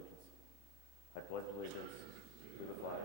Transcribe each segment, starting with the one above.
allegiance. I pledge allegiance to the flag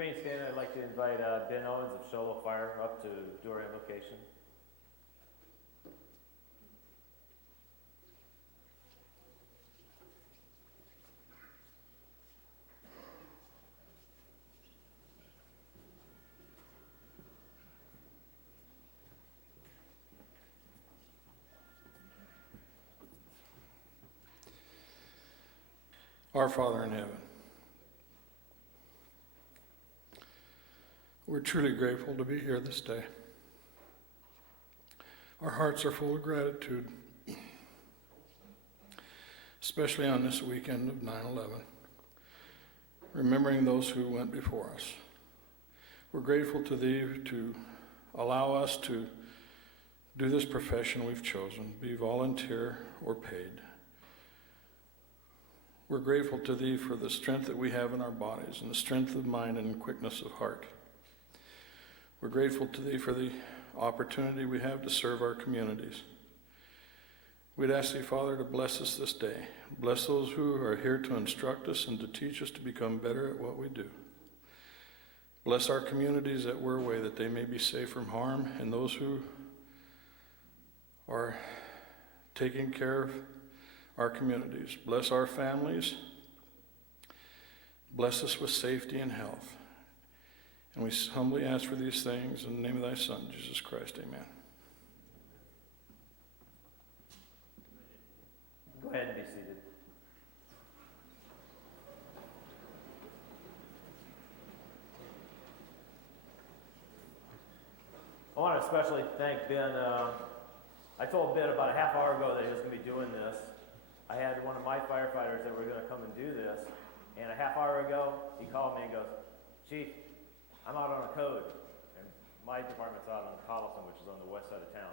remain standing. I'd like to invite Ben Owens of Solo Fire up to do our invocation. Our Father in heaven, we're truly grateful to be here this day. Our hearts are full of gratitude, especially on this weekend of 9/11, remembering those who went before us. We're grateful to Thee to allow us to do this profession we've chosen, be volunteer or paid. We're grateful to Thee for the strength that we have in our bodies and the strength of mind and quickness of heart. We're grateful to Thee for the opportunity we have to serve our communities. We'd ask Thee, Father, to bless us this day. Bless those who are here to instruct us and to teach us to become better at what we do. Bless our communities that we're away, that they may be safe from harm, and those who are taking care of our communities. Bless our families. Bless us with safety and health. And we humbly ask for these things in the name of Thy Son, Jesus Christ. Amen. Go ahead and be seated. I want to especially thank Ben. I told Ben about a half hour ago that he was going to be doing this. I had one of my firefighters that were going to come and do this, and a half hour ago, he called me and goes, "Chief, I'm out on a code." And my department's out on Coddleton, which is on the west side of town.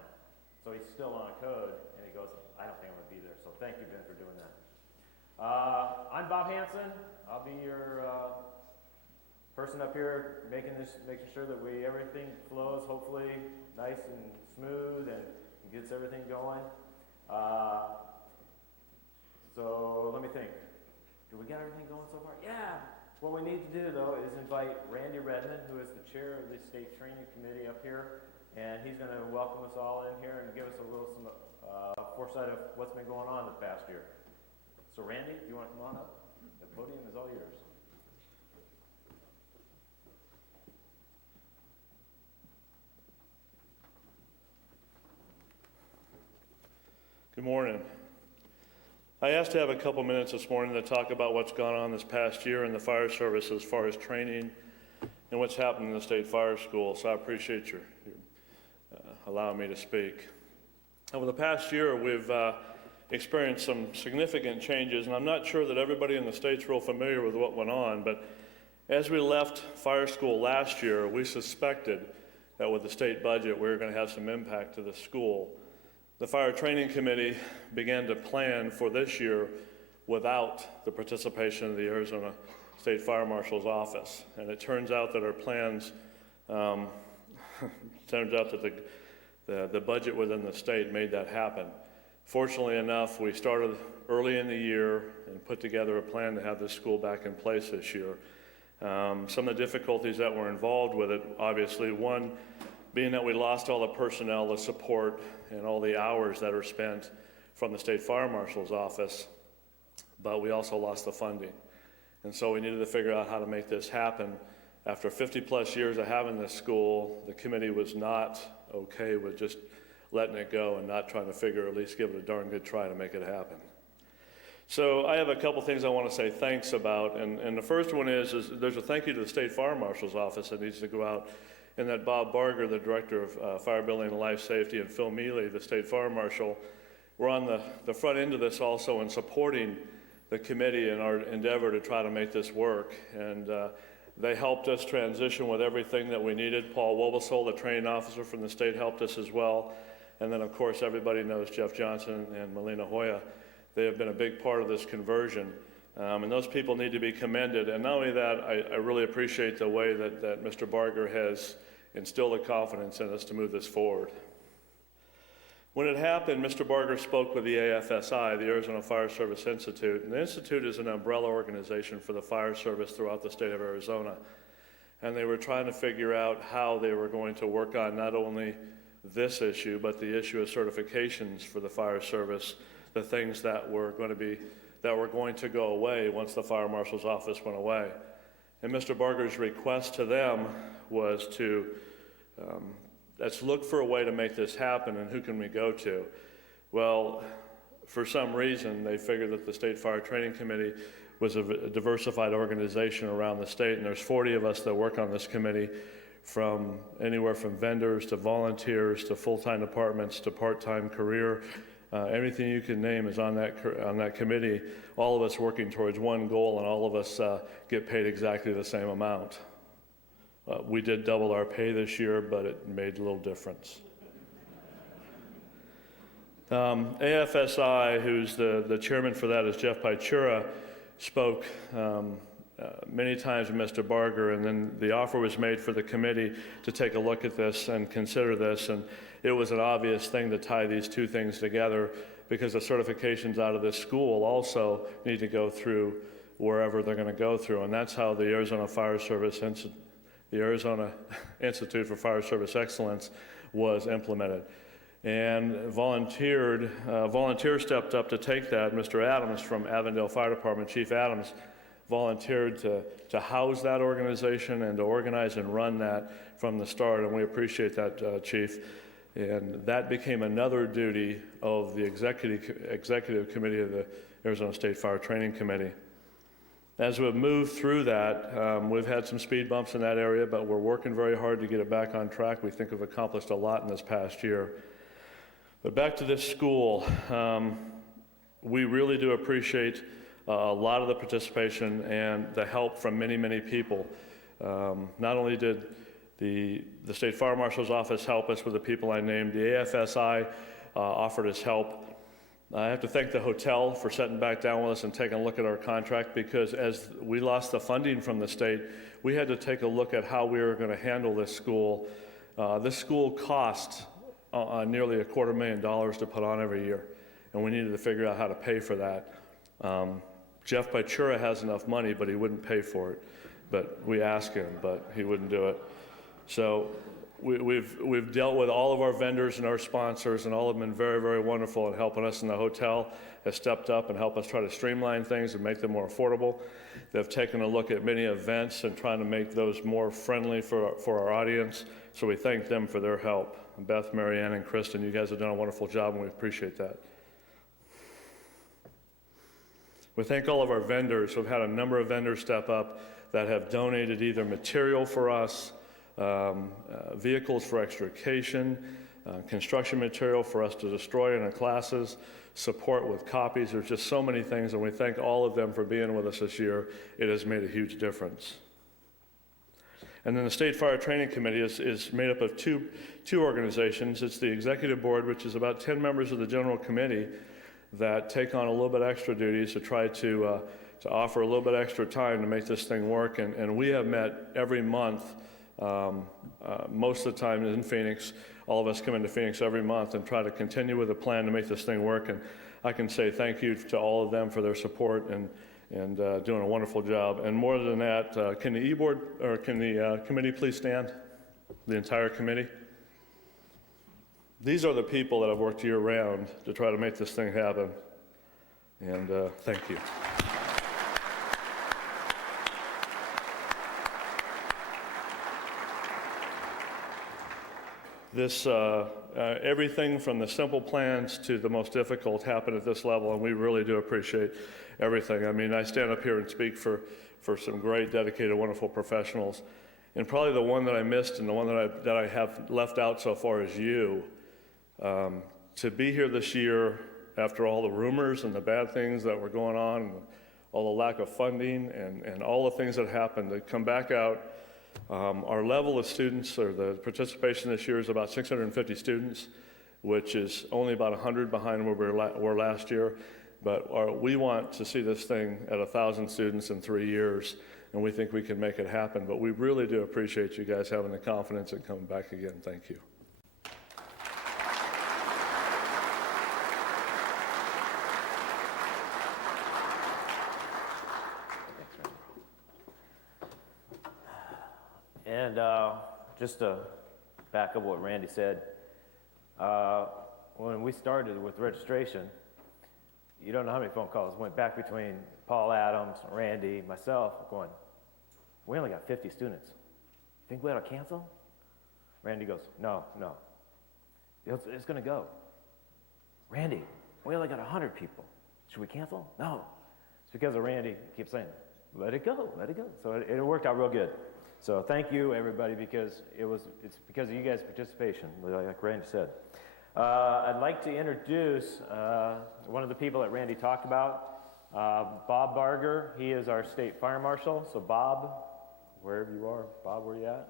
So he's still on a code, and he goes, "I don't think I'm going to be there." So thank you, Ben, for doing that. I'm Bob Hanson. I'll be your person up here making sure that everything flows hopefully nice and smooth and gets everything going. So let me think. Do we got everything going so far? Yeah. What we need to do though is invite Randy Redmond, who is the chair of the state training committee up here, and he's going to welcome us all in here and give us some foresight of what's been going on the past year. So Randy, if you want to come on up, the podium is all yours. Good morning. I asked to have a couple minutes this morning to talk about what's gone on this past year in the fire service as far as training and what's happened in the State Fire School, so I appreciate your allowing me to speak. Over the past year, we've experienced some significant changes, and I'm not sure that everybody in the state's real familiar with what went on, but as we left fire school last year, we suspected that with the state budget, we were going to have some impact to the school. The Fire Training Committee began to plan for this year without the participation of the Arizona State Fire Marshal's office. And it turns out that our plans, turns out that the budget within the state made that happen. Fortunately enough, we started early in the year and put together a plan to have this school back in place this year. Some of the difficulties that were involved with it, obviously, one being that we lost all the personnel, the support, and all the hours that are spent from the State Fire Marshal's office, but we also lost the funding. And so we needed to figure out how to make this happen. After 50 plus years of having this school, the committee was not okay with just letting it go and not trying to figure, at least give it a darn good try to make it happen. So I have a couple things I want to say thanks about, and the first one is there's a thank you to the State Fire Marshal's office that needs to go out, and that Bob Barger, the Director of Fire Building and Life Safety, and Phil Mealy, the State Fire Marshal, were on the front end of this also in supporting the committee in our endeavor to try to make this work. And they helped us transition with everything that we needed. Paul Wobesol, the training officer from the state, helped us as well. And then, of course, everybody knows Jeff Johnson and Melina Hoya. They have been a big part of this conversion. And those people need to be commended. And not only that, I really appreciate the way that Mr. Barger has instilled the confidence in us to move this forward. When it happened, Mr. Barger spoke with the AFSI, the Arizona Fire Service Institute. And the Institute is an umbrella organization for the fire service throughout the state of Arizona. And they were trying to figure out how they were going to work on not only this issue, but the issue of certifications for the fire service, the things that were going to go away once the fire marshal's office went away. And Mr. Barger's request to them was to let's look for a way to make this happen, and who can we go to? Well, for some reason, they figured that the State Fire Training Committee was a diversified organization around the state, and there's 40 of us that work on this committee, from anywhere from vendors to volunteers to full-time departments to part-time career. Everything you can name is on that committee, all of us working towards one goal, and all of us get paid exactly the same amount. We did double our pay this year, but it made a little difference. AFSI, who's the chairman for that, is Jeff Pichura, spoke many times with Mr. Barger, and then the offer was made for the committee to take a look at this and consider this, and it was an obvious thing to tie these two things together because the certifications out of this school also need to go through wherever they're going to go through. And that's how the Arizona Institute for Fire Service Excellence was implemented. And volunteers stepped up to take that. Mr. Adams from Avondale Fire Department, Chief Adams, volunteered to house that organization and to organize and run that from the start, and we appreciate that, Chief. And that became another duty of the executive committee of the Arizona State Fire Training Committee. As we've moved through that, we've had some speed bumps in that area, but we're working very hard to get it back on track. We think we've accomplished a lot in this past year. But back to this school, we really do appreciate a lot of the participation and the help from many, many people. Not only did the State Fire Marshal's Office help us with the people I named, the AFSI offered us help. I have to thank the hotel for sitting back down with us and taking a look at our contract, because as we lost the funding from the state, we had to take a look at how we were going to handle this school. This school costs nearly $250,000 to put on every year, and we needed to figure out how to pay for that. Jeff Bachura has enough money, but he wouldn't pay for it. But we asked him, but he wouldn't do it. So we've dealt with all of our vendors and our sponsors, and all have been very, very wonderful in helping us. And the hotel has stepped up and helped us try to streamline things and make them more affordable. They've taken a look at many events and trying to make those more friendly for our audience. So we thank them for their help. Beth, Marianne, and Kristen, you guys have done a wonderful job, and we appreciate that. We thank all of our vendors. We've had a number of vendors step up that have donated either material for us, vehicles for extrication, construction material for us to destroy in our classes, support with copies. There's just so many things, and we thank all of them for being with us this year. It has made a huge difference. And then the State Fire Training Committee is made up of two organizations. It's the Executive Board, which is about 10 members of the General Committee that take on a little bit extra duties to try to offer a little bit extra time to make this thing work. And we have met every month, most of the time in Phoenix. All of us come into Phoenix every month and try to continue with a plan to make this thing work. And I can say thank you to all of them for their support and doing a wonderful job. And more than that, can the E-Board, or can the committee please stand? The entire committee? These are the people that have worked year-round to try to make this thing happen. And thank you. This, everything from the simple plans to the most difficult happened at this level, and we really do appreciate everything. I mean, I stand up here and speak for some great, dedicated, wonderful professionals. And probably the one that I missed and the one that I have left out so far is you. To be here this year after all the rumors and the bad things that were going on, and all the lack of funding and all the things that happened, to come back out. Our level of students, or the participation this year, is about 650 students, which is only about 100 behind where we were last year. But we want to see this thing at 1,000 students in 3 years, and we think we can make it happen. But we really do appreciate you guys having the confidence and coming back again. Thank you. And just to back up what Randy said, when we started with registration, you don't know how many phone calls went back between Paul Adams, Randy, myself, going, we only got 50 students. Think we ought to cancel? Randy goes, no. It's going to go. Randy, we only got 100 people. Should we cancel? No. It's because of Randy keeps saying, let it go. So it worked out real good. So thank you, everybody, because it's because of you guys' participation, like Randy said. I'd like to introduce one of the people that Randy talked about, Bob Barger. He is our state fire marshal. So Bob, wherever you are, Bob, where you at?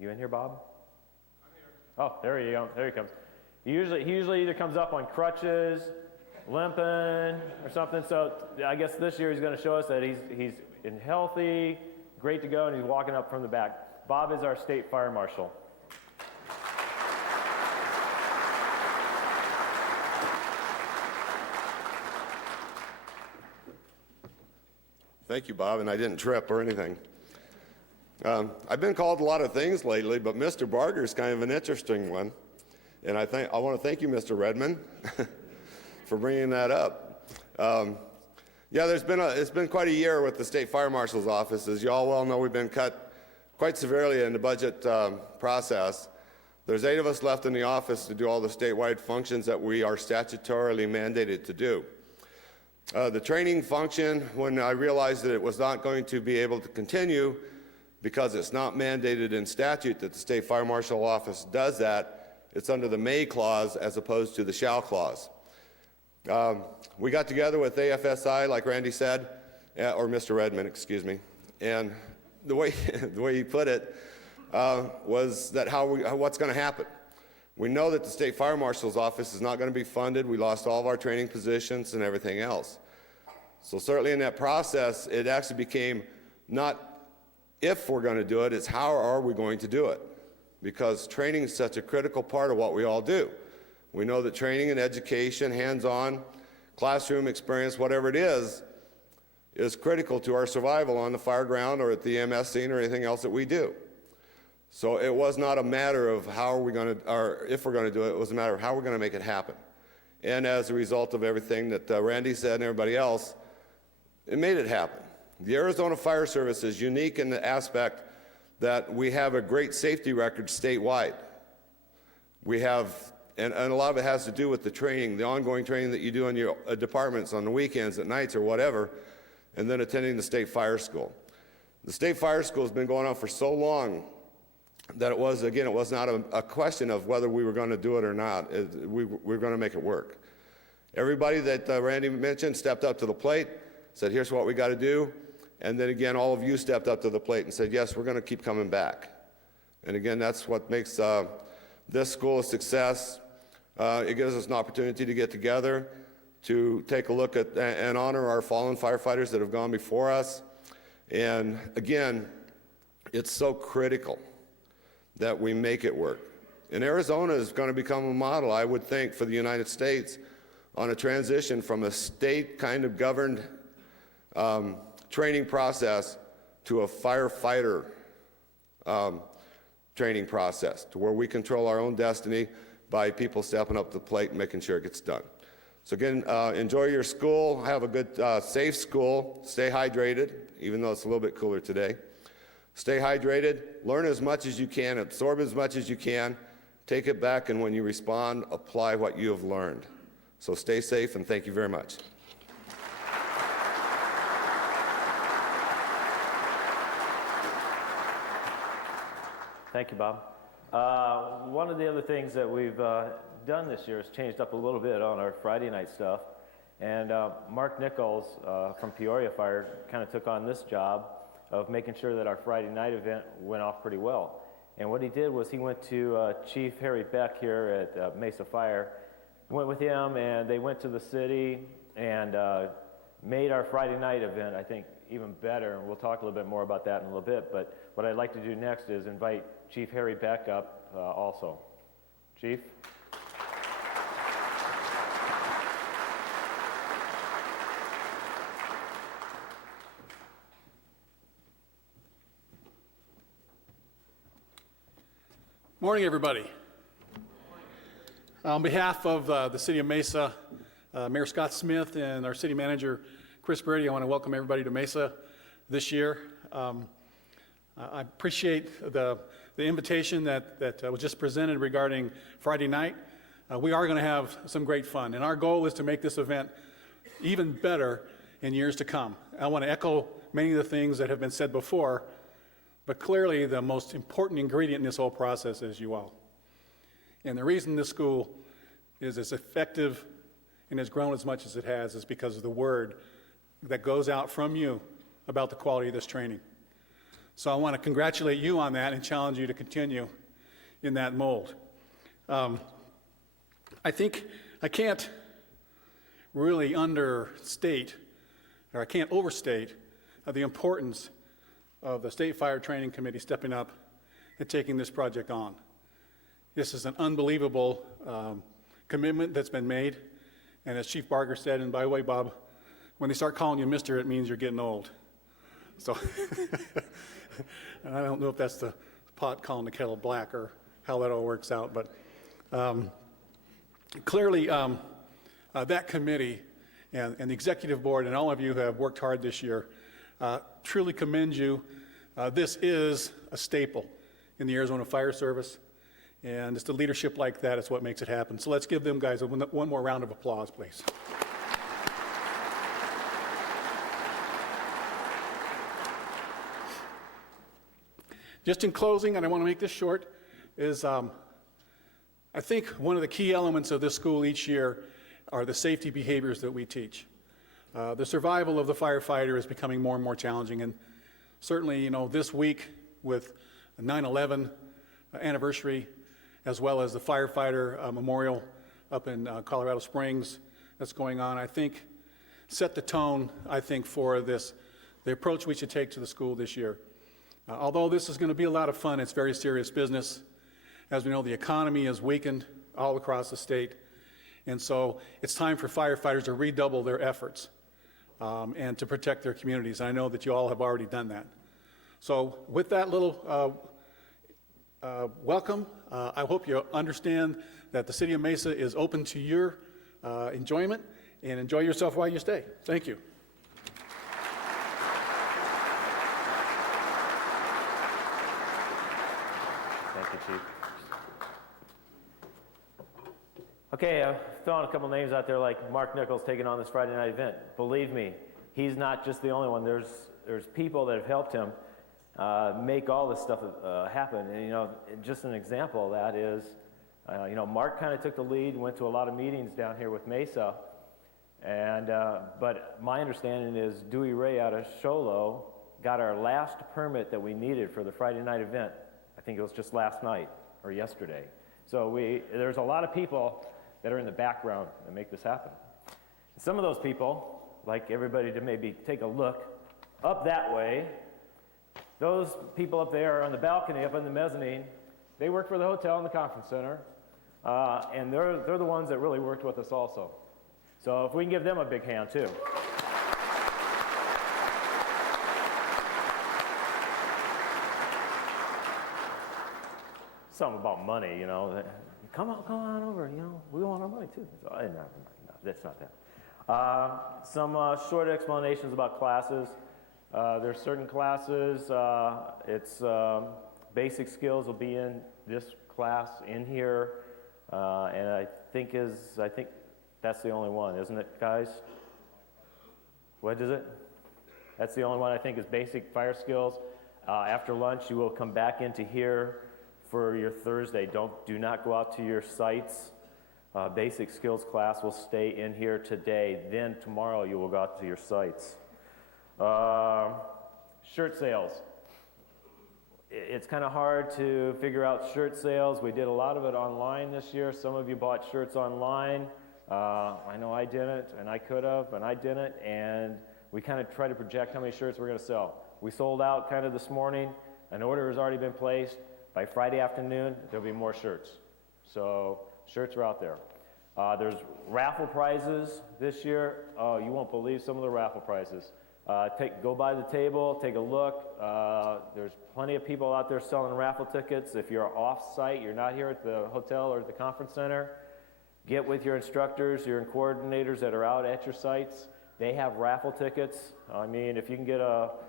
You in here, Bob? I'm here. Oh, there you go. There he comes. He usually either comes up on crutches, limping, or something. So I guess this year he's going to show us that he's healthy, great to go, and he's walking up from the back. Bob is our state fire marshal. Thank you, Bob, and I didn't trip or anything. I've been called a lot of things lately, but Mr. Barger is kind of an interesting one. And I want to thank you, Mr. Redmond, for bringing that up. Yeah, it's been quite a year with the State Fire Marshal's office. As you all well know, we've been cut quite severely in the budget process. There's 8 of us left in the office to do all the statewide functions that we are statutorily mandated to do. The training function, when I realized that it was not going to be able to continue because it's not mandated in statute that the State Fire Marshal Office does that, it's under the may clause as opposed to the shall clause. We got together with AFSI, like Randy said, or Mr. Redmond, excuse me, and the way he put it was that what's going to happen. We know that the State Fire Marshal's office is not going to be funded. We lost all of our training positions and everything else. So certainly in that process, it actually became not if we're going to do it, it's how are we going to do it? Because training is such a critical part of what we all do. We know that training and education, hands-on, classroom experience, whatever it is critical to our survival on the fire ground or at the EMS scene or anything else that we do. So it was not a matter of how are we going to, or if we're going to do it, it was a matter of how we're going to make it happen. And as a result of everything that Randy said and everybody else, it made it happen. The Arizona Fire Service is unique in the aspect that we have a great safety record statewide. We have, and a lot of it has to do with the training, the ongoing training that you do in your departments on the weekends, at nights, or whatever, and then attending the State Fire School. The State Fire School has been going on for so long that it was not a question of whether we were going to do it or not. We were going to make it work. Everybody that Randy mentioned stepped up to the plate, said, here's what we got to do. And then again, all of you stepped up to the plate and said, yes, we're going to keep coming back. And again, that's what makes this school a success. It gives us an opportunity to get together, to take a look at and honor our fallen firefighters that have gone before us. And again, it's so critical that we make it work. And Arizona is going to become a model, I would think, for the United States on a transition from a state kind of governed training process to a firefighter training process, to where we control our own destiny by people stepping up to the plate and making sure it gets done. So again, enjoy your school, have a good, safe school, stay hydrated, even though it's a little bit cooler today. Stay hydrated, learn as much as you can, absorb as much as you can, take it back, and when you respond, apply what you have learned. So stay safe, and thank you very much. Thank you, Bob. One of the other things that we've done this year is changed up a little bit on our Friday night stuff. And Mark Nichols from Peoria Fire kind of took on this job of making sure that our Friday night event went off pretty well. And what he did was he went to Chief Harry Beck here at Mesa Fire, went with him, and they went to the city and made our Friday night event, I think, even better. And we'll talk a little bit more about that in a little bit. But what I'd like to do next is invite Chief Harry Beck up also. Chief? Morning, everybody. On behalf of the City of Mesa, Mayor Scott Smith and our City Manager Chris Brady, I want to welcome everybody to Mesa this year. I appreciate the invitation that was just presented regarding Friday night. We are going to have some great fun, and our goal is to make this event even better in years to come. I want to echo many of the things that have been said before, but clearly the most important ingredient in this whole process is you all. And the reason this school is as effective and has grown as much as it has is because of the word that goes out from you about the quality of this training. So I want to congratulate you on that and challenge you to continue in that mold. I think I can't really understate, or I can't overstate the importance of the State Fire Training Committee stepping up and taking this project on. This is an unbelievable commitment that's been made. And as Chief Barger said, and by the way, Bob, when they start calling you Mister, it means you're getting old. So, and I don't know if that's the pot calling the kettle black or how that all works out, but clearly that committee and the executive board and all of you who have worked hard this year truly commend you. This is a staple in the Arizona Fire Service, and it's the leadership like that is what makes it happen. So let's give them guys one more round of applause, please. Just in closing, and I want to make this short, is I think one of the key elements of this school each year are the safety behaviors that we teach. The survival of the firefighter is becoming more and more challenging, and certainly, this week with the 9/11 anniversary, as well as the firefighter memorial up in Colorado Springs that's going on, I think set the tone, for the approach we should take to the school this year. Although this is going to be a lot of fun, it's very serious business. As we know, the economy has weakened all across the state, and so it's time for firefighters to redouble their efforts and to protect their communities. And I know that you all have already done that. So with that little welcome, I hope you understand that the City of Mesa is open to your enjoyment, and enjoy yourself while you stay. Thank you. Thank you, Chief. Okay, throwing a couple names out there like Mark Nichols taking on this Friday night event. Believe me, he's not just the only one. There's people that have helped him make all this stuff happen. And, just an example of that is, Mark kind of took the lead, went to a lot of meetings down here with Mesa. And, but my understanding is Dewey Ray out of Sholo got our last permit that we needed for the Friday night event. I think it was just last night or yesterday. So there's a lot of people that are in the background that make this happen. Some of those people, like everybody to maybe take a look up that way, those people up there on the balcony, up in the mezzanine, they work for the hotel and the conference center, and they're the ones that really worked with us also. So if we can give them a big hand too. Something about money, come on over, we want our money too. So, no, that's not that. Some short explanations about classes. There's certain classes, it's basic skills will be in this class in here, and I think that's the only one, isn't it, guys? What is it? That's the only one I think is basic fire skills. After lunch, you will come back into here for your Thursday. Do not go out to your sites. Basic skills class will stay in here today. Then tomorrow you will go out to your sites. Shirt sales. It's kind of hard to figure out shirt sales. We did a lot of it online this year. Some of you bought shirts online. I know I didn't, and I could have, and I didn't, and we kind of tried to project how many shirts we're going to sell. We sold out kind of this morning. An order has already been placed. By Friday afternoon, there'll be more shirts. So shirts are out there. There's raffle prizes this year. Oh, you won't believe some of the raffle prizes. Go by the table, take a look. There's plenty of people out there selling raffle tickets. If you're off-site, you're not here at the hotel or at the conference center, get with your instructors, your coordinators that are out at your sites. They have raffle tickets. I mean, if you can get well,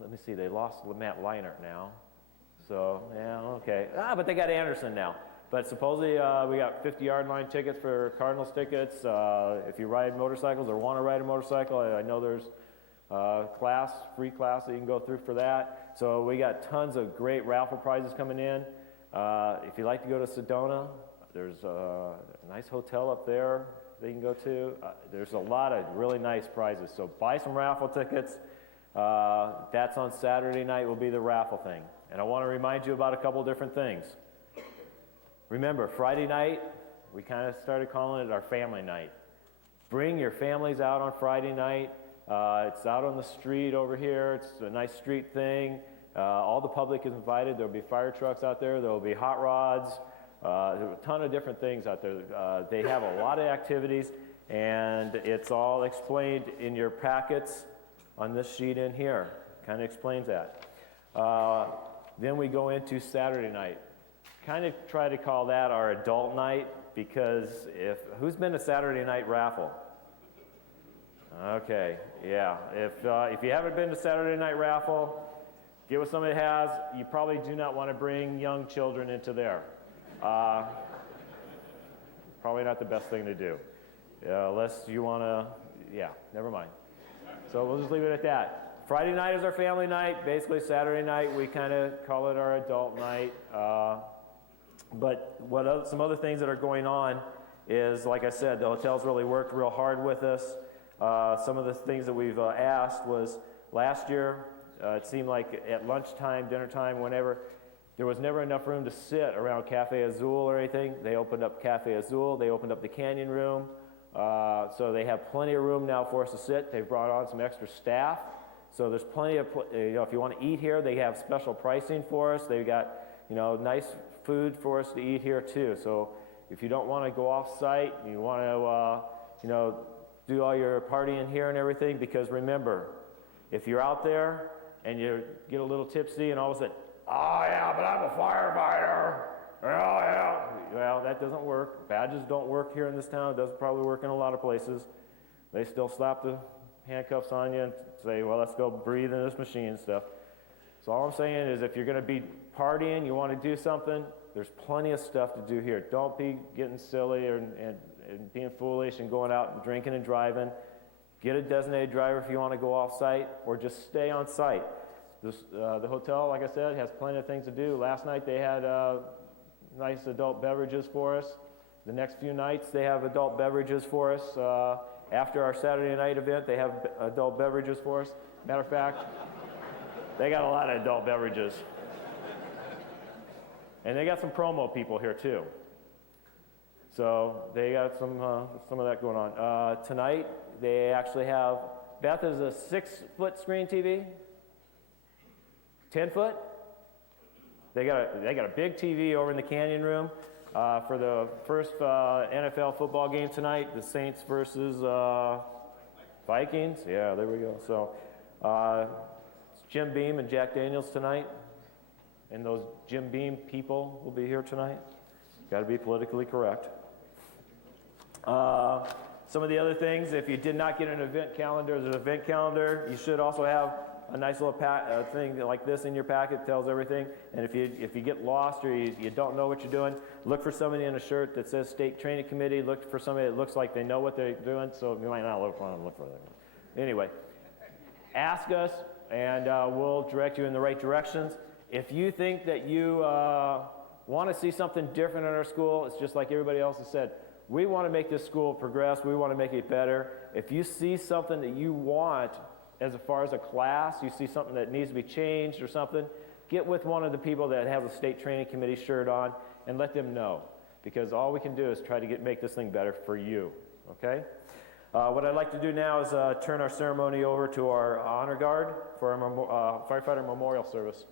let me see. They lost Matt Leinert now. So, yeah, okay. But they got Anderson now. But supposedly we got 50-yard line tickets for Cardinals tickets. If you ride motorcycles or want to ride a motorcycle, I know there's free class that you can go through for that. So we got tons of great raffle prizes coming in. If you like to go to Sedona, there's a nice hotel up there that you can go to. There's a lot of really nice prizes. So buy some raffle tickets. That's on Saturday night will be the raffle thing. And I want to remind you about a couple different things. Remember, Friday night, we kind of started calling it our family night. Bring your families out on Friday night. It's out on the street over here. It's a nice street thing. All the public is invited. There'll be fire trucks out there. There'll be hot rods. There's a ton of different things out there. They have a lot of activities, and it's all explained in your packets on this sheet in here. Kind of explains that. Then we go into Saturday night. Kind of try to call that our adult night, because who's been to Saturday night raffle? Okay, yeah. If you haven't been to Saturday night raffle, get with somebody that has. You probably do not want to bring young children into there. Probably not the best thing to do. Unless you want to, never mind. So we'll just leave it at that. Friday night is our family night. Basically Saturday night, we kind of call it our adult night. But some other things that are going on is, like I said, the hotel's really worked real hard with us. Some of the things that we've asked was, last year, it seemed like at lunchtime, dinner time, whenever, there was never enough room to sit around Cafe Azul or anything. They opened up Cafe Azul. They opened up the Canyon Room. So they have plenty of room now for us to sit. They've brought on some extra staff. So there's plenty of, if you want to eat here, they have special pricing for us. They've got, nice food for us to eat here too. So if you don't want to go off site, you want to, do all your partying here and everything, because remember, if you're out there and you get a little tipsy and all of a sudden, oh yeah, but I'm a firefighter. Oh yeah. Well, that doesn't work. Badges don't work here in this town. It doesn't probably work in a lot of places. They still slap the handcuffs on you and say, well, let's go breathe in this machine and stuff. So all I'm saying is, if you're going to be partying, you want to do something, there's plenty of stuff to do here. Don't be getting silly and being foolish and going out and drinking and driving. Get a designated driver if you want to go off site, or just stay on site. The hotel, like I said, has plenty of things to do. Last night they had nice adult beverages for us. The next few nights they have adult beverages for us. After our Saturday night event, they have adult beverages for us. Matter of fact, they got a lot of adult beverages. And they got some promo people here too. So they got some of that going on. Tonight, they actually have, Beth, is a 6-foot screen TV? 10-foot? They got a big TV over in the Canyon Room for the first NFL football game tonight, the Saints versus Vikings. Yeah, there we go. So it's Jim Beam and Jack Daniels tonight, and those Jim Beam people will be here tonight. Got to be politically correct. Some of the other things, if you did not get an event calendar, there's an event calendar. You should also have a nice little thing like this in your packet. Tells everything. And if you get lost or you don't know what you're doing, look for somebody in a shirt that says State Training Committee. Look for somebody that looks like they know what they're doing. So you might not look for them. Look for them. Anyway, ask us, and we'll direct you in the right directions. If you think that you want to see something different in our school, it's just like everybody else has said. We want to make this school progress. We want to make it better. If you see something that you want as far as a class, you see something that needs to be changed or something, get with one of the people that has a State Training Committee shirt on and let them know. Because all we can do is try to make this thing better for you, okay? What I'd like to do now is turn our ceremony over to our honor guard for our firefighter memorial service.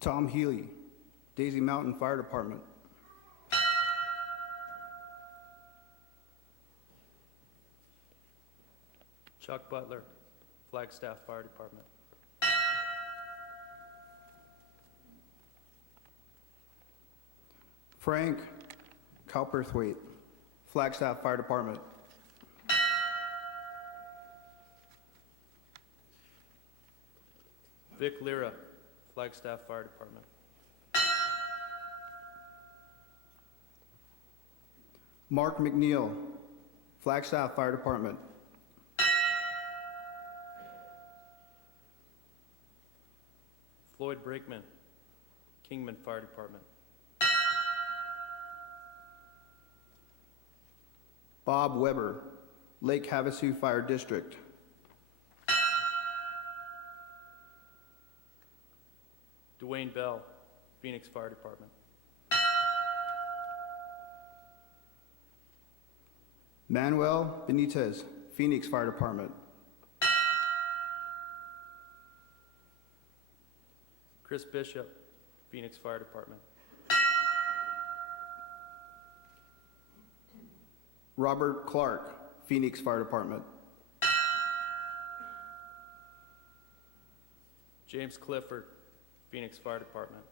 Tom Healy, Daisy Mountain Fire Department. Chuck Butler, Flagstaff Fire Department. Frank Cowperthwaite, Flagstaff Fire Department. Vic Lira, Flagstaff Fire Department. Mark McNeil, Flagstaff Fire Department. Floyd Brakeman, Kingman Fire Department. Bob Weber, Lake Havasu Fire District. Dwayne Bell, Phoenix Fire Department. Manuel Benitez, Phoenix Fire Department. Chris Bishop, Phoenix Fire Department. Robert Clark, Phoenix Fire Department. James Clifford, Phoenix Fire Department.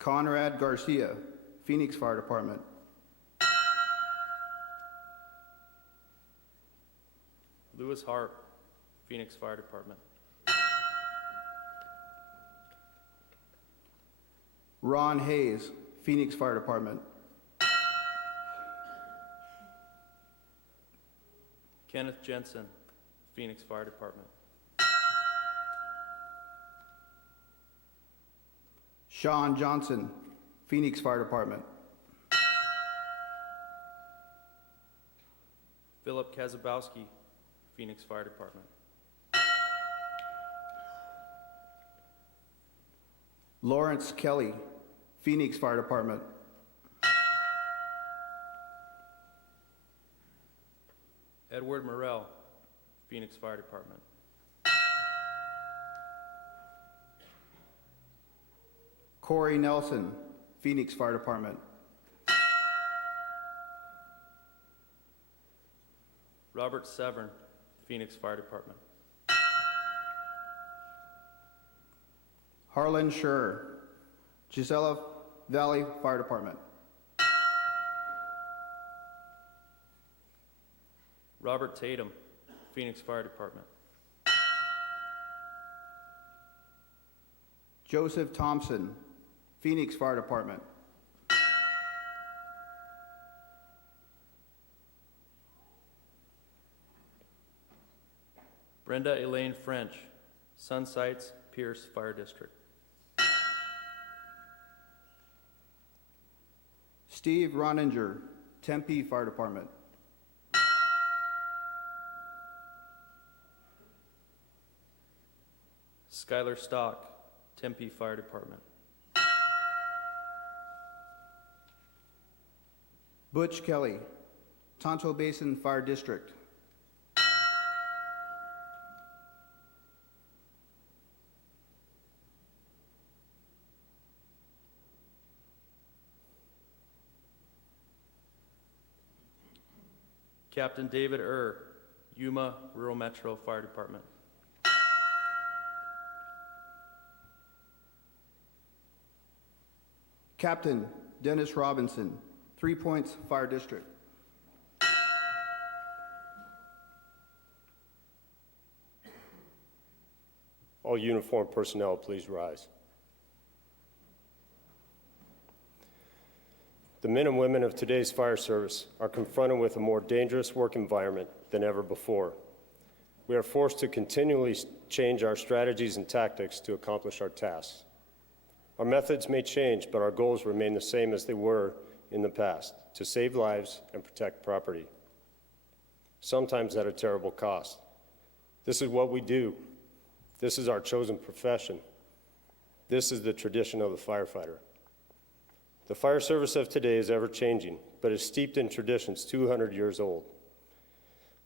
Conrad Garcia, Phoenix Fire Department. Lewis Hart, Phoenix Fire Department. Ron Hayes, Phoenix Fire Department. Kenneth Jensen, Phoenix Fire Department. Sean Johnson, Phoenix Fire Department. Philip Kazabowski, Phoenix Fire Department. Lawrence Kelly, Phoenix Fire Department. Edward Morrell, Phoenix Fire Department. Corey Nelson, Phoenix Fire Department. Robert Severn, Phoenix Fire Department. Harlan Schur, Gisela Valley Fire Department. Robert Tatum, Phoenix Fire Department. Joseph Thompson, Phoenix Fire Department. Brenda Elaine French, Sunsights, Pierce Fire District. Steve Roninger, Tempe Fire Department. Skylar Stock, Tempe Fire Department. Butch Kelly, Tonto Basin Fire District. Captain David Yuma Rural Metro Fire Department. Captain Dennis Robinson, 3 Points Fire District. All uniformed personnel, please rise. The men and women of today's fire service are confronted with a more dangerous work environment than ever before. We are forced to continually change our strategies and tactics to accomplish our tasks. Our methods may change, but our goals remain the same as they were in the past, to save lives and protect property, sometimes at a terrible cost. This is what we do. This is our chosen profession. This is the tradition of the firefighter. The fire service of today is ever-changing, but is steeped in traditions 200 years old.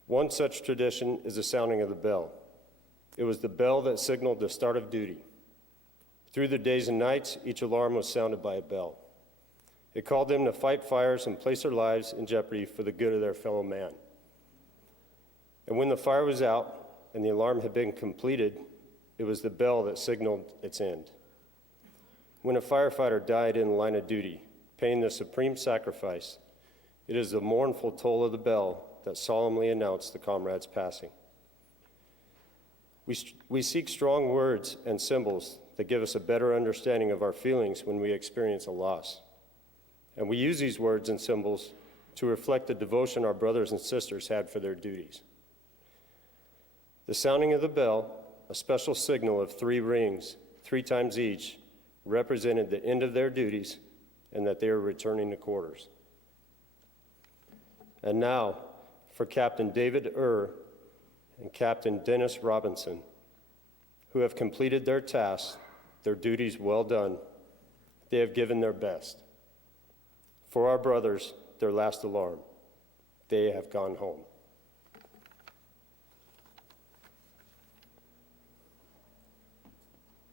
One such tradition is the sounding of the bell. It was the bell that signaled the start of duty. Through the days and nights, each alarm was sounded by a bell. It called them to fight fires and place their lives in jeopardy for the good of their fellow man. And when the fire was out and the alarm had been completed, it was the bell that signaled its end. When a firefighter died in the line of duty, paying the supreme sacrifice, it is the mournful toll of the bell that solemnly announced the comrade's passing. We seek strong words and symbols that give us a better understanding of our feelings when we experience a loss. And we use these words and symbols to reflect the devotion our brothers and sisters had for their duties. The sounding of the bell, a special signal of 3 rings, 3 times each, represented the end of their duties and that they were returning to quarters. And now, for Captain David and Captain Dennis Robinson, who have completed their tasks, their duties well done, they have given their best. For our brothers, their last alarm, they have gone home.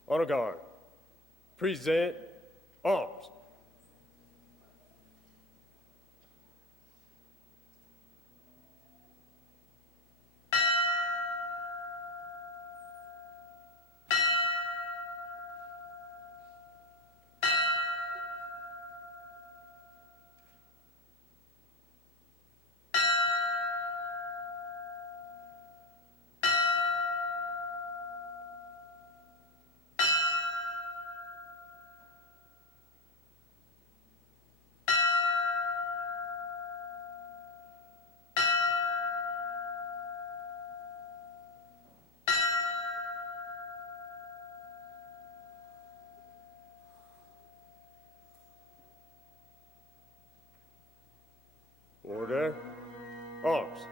Honor guard, present arms. Order, arms.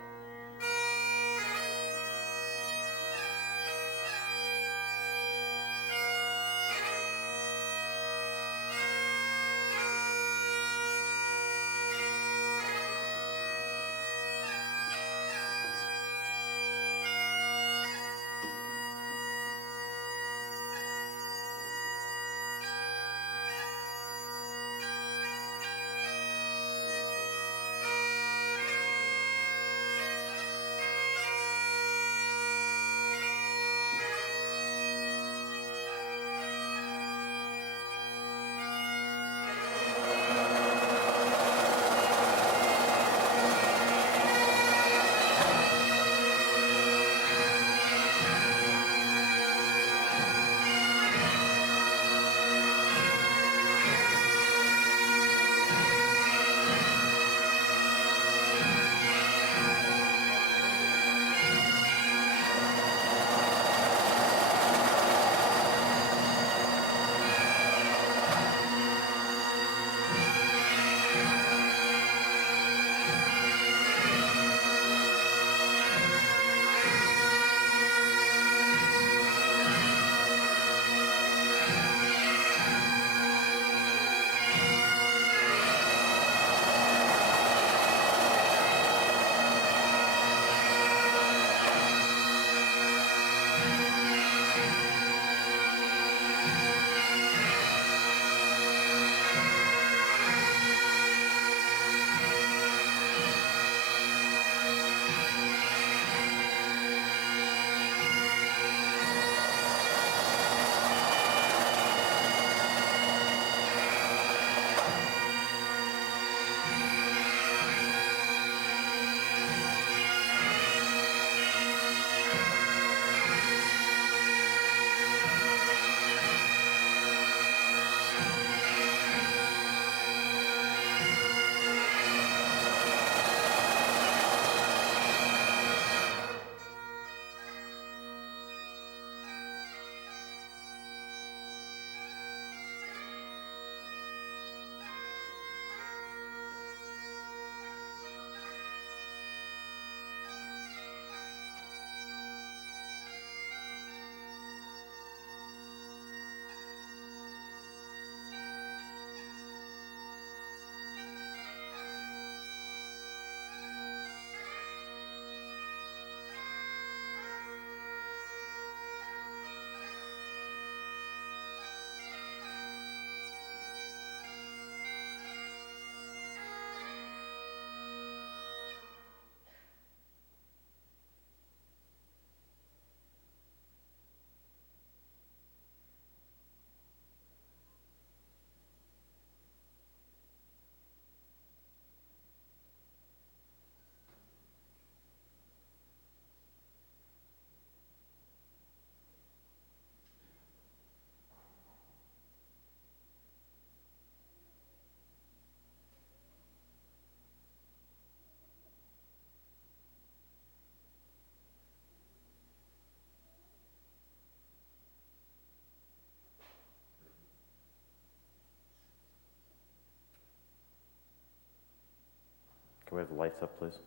Can we have the lights up, please?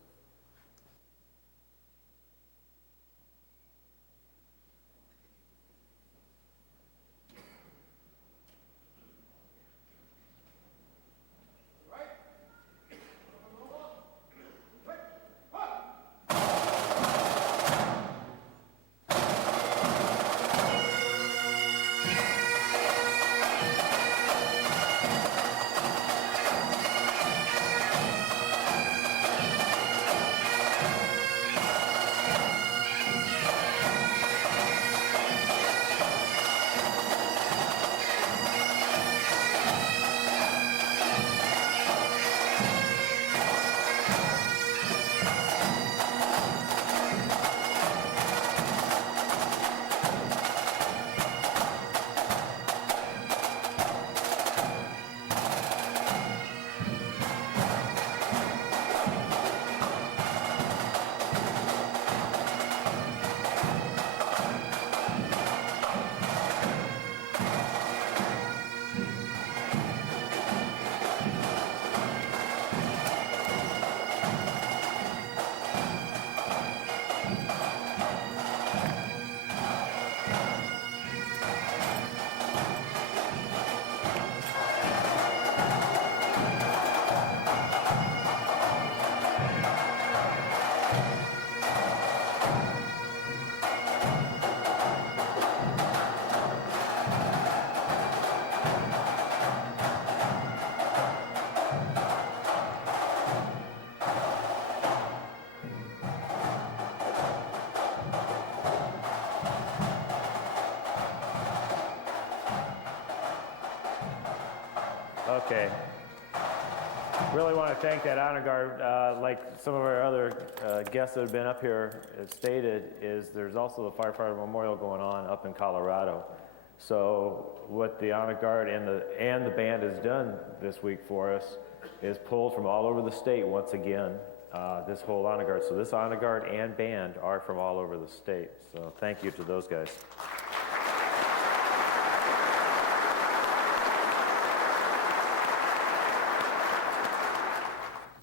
Okay. Really want to thank that honor guard. Like some of our other guests that have been up here have stated, is there's also the Firefighter Memorial going on up in Colorado. So what the honor guard and the band has done this week for us is pulled from all over the state once again, this whole honor guard. So this honor guard and band are from all over the state. So thank you to those guys.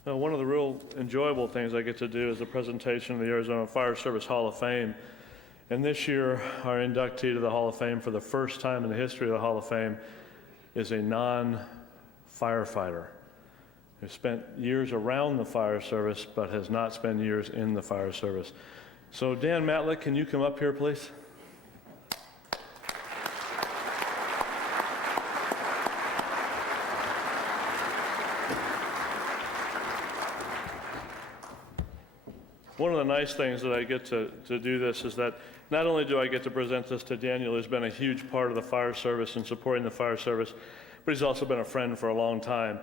One of the real enjoyable things I get to do is the presentation of the Arizona Fire Service Hall of Fame. And this year, our inductee to the Hall of Fame for the first time in the history of the Hall of Fame is a non-firefighter who spent years around the fire service but has not spent years in the fire service. So Dan Matlick, can you come up here, please? One of the nice things that I get to do this is that not only do I get to present this to Daniel, who's been a huge part of the fire service and supporting the fire service, but he's also been a friend for a long time.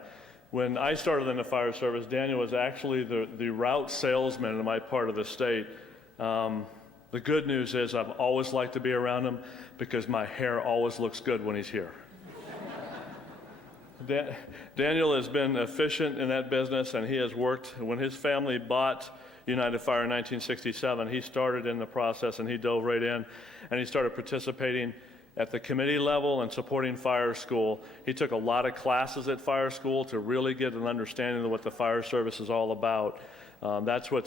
When I started in the fire service, Daniel was actually the route salesman in my part of the state. The good news is I've always liked to be around him because my hair always looks good when he's here. Daniel has been efficient in that business, and he has worked. When his family bought United Fire in 1967, he started in the process and he dove right in, and he started participating at the committee level and supporting fire school. He took a lot of classes at fire school to really get an understanding of what the fire service is all about. That is what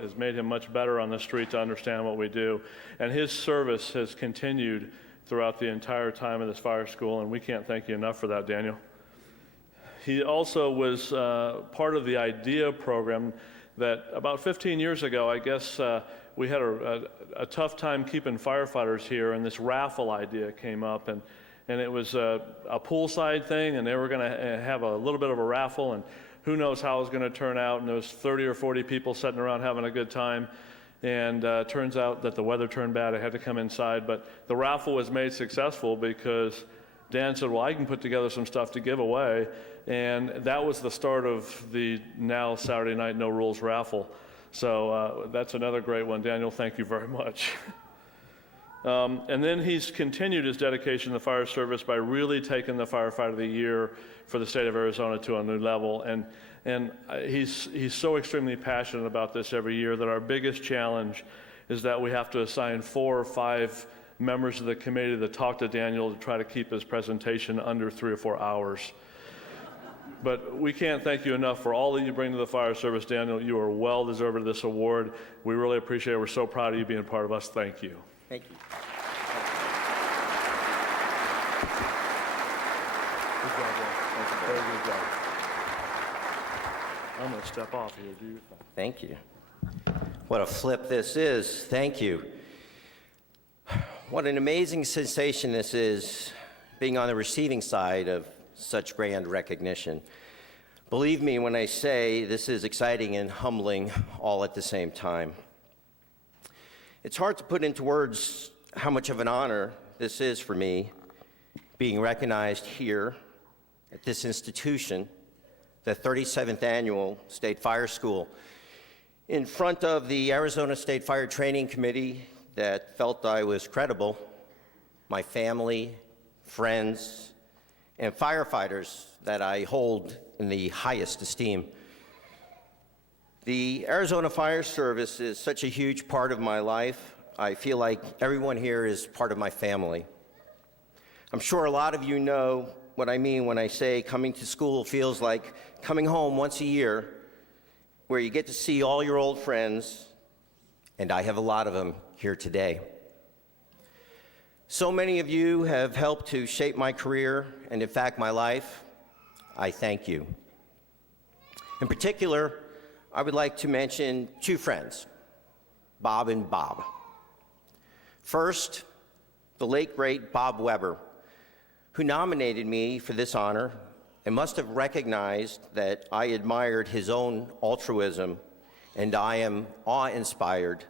has made him much better on the street to understand what we do. And his service has continued throughout the entire time of this fire school, and we can't thank you enough for that, Daniel. He also was part of the IDEA program that about 15 years ago, I guess we had a tough time keeping firefighters here, and this raffle idea came up, and it was a poolside thing, and they were going to have a little bit of a raffle, and who knows how it was going to turn out, and there was 30 or 40 people sitting around having a good time, and turns out that the weather turned bad. I had to come inside, but the raffle was made successful because Dan said, well, I can put together some stuff to give away. And that was the start of the now Saturday Night No Rules raffle. So that's another great one. Daniel, thank you very much. And then he's continued his dedication to the fire service by really taking the Firefighter of the Year for the state of Arizona to a new level. And he's so extremely passionate about this every year that our biggest challenge is that we have to assign 4 or 5 members of the committee to talk to Daniel to try to keep his presentation under 3 or 4 hours. But we can't thank you enough for all that you bring to the fire service, Daniel. You are well deserved of this award. We really appreciate it. We're so proud of you being part of us. Thank you. Thank you. Good job, Ron. That's a very good job. I'm going to step off here, dude. Thank you. What a flip this is. Thank you. What an amazing sensation this is, being on the receiving side of such grand recognition. Believe me when I say this is exciting and humbling all at the same time. It's hard to put into words how much of an honor this is for me, being recognized here at this institution, the 37th Annual State Fire School, in front of the Arizona State Fire Training Committee that felt I was credible, my family, friends, and firefighters that I hold in the highest esteem. The Arizona Fire Service is such a huge part of my life. I feel like everyone here is part of my family. I'm sure a lot of you know what I mean when I say coming to school feels like coming home once a year, where you get to see all your old friends, and I have a lot of them here today. So many of you have helped to shape my career and, in fact, my life. I thank you. In particular, I would like to mention two friends, Bob and Bob. First, the late, great Bob Weber, who nominated me for this honor and must have recognized that I admired his own altruism, and I am awe-inspired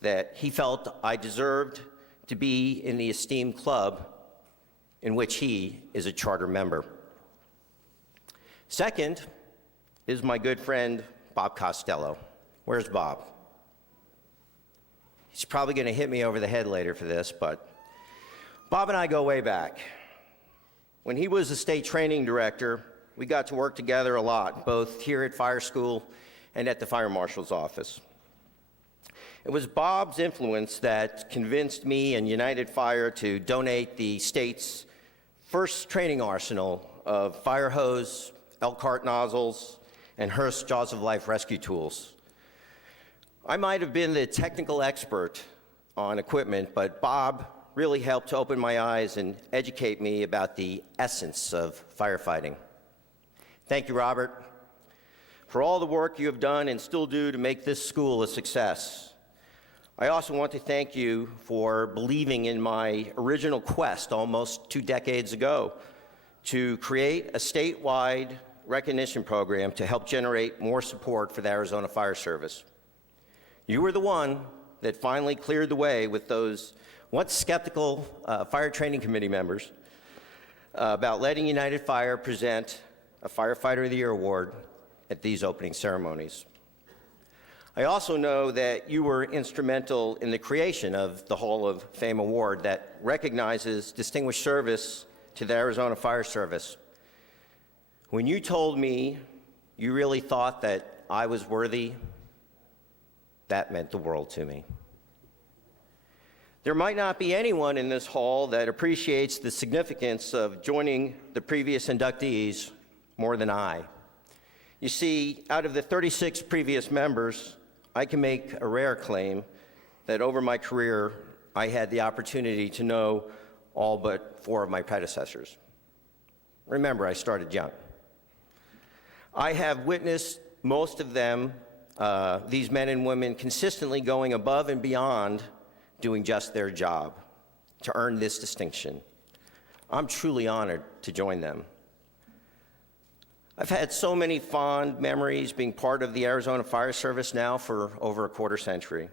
that he felt I deserved to be in the esteemed club in which he is a charter member. Second is my good friend, Bob Costello. Where's Bob? He's probably going to hit me over the head later for this, but Bob and I go way back. When he was the state training director, we got to work together a lot, both here at Fire School and at the Fire Marshal's office. It was Bob's influence that convinced me and United Fire to donate the state's first training arsenal of fire hose, Elkhart nozzles, and Hurst Jaws of Life rescue tools. I might have been the technical expert on equipment, but Bob really helped to open my eyes and educate me about the essence of firefighting. Thank you, Robert, for all the work you have done and still do to make this school a success. I also want to thank you for believing in my original quest almost 2 decades ago to create a statewide recognition program to help generate more support for the Arizona Fire Service. You were the one that finally cleared the way with those once skeptical Fire Training Committee members about letting United Fire present a Firefighter of the Year award at these opening ceremonies. I also know that you were instrumental in the creation of the Hall of Fame Award that recognizes distinguished service to the Arizona Fire Service. When you told me you really thought that I was worthy, that meant the world to me. There might not be anyone in this hall that appreciates the significance of joining the previous inductees more than I. You see, out of the 36 previous members, I can make a rare claim that over my career, I had the opportunity to know all but 4 of my predecessors. Remember, I started young. I have witnessed most of them, these men and women, consistently going above and beyond doing just their job to earn this distinction. I'm truly honored to join them. I've had so many fond memories being part of the Arizona Fire Service now for over a quarter century.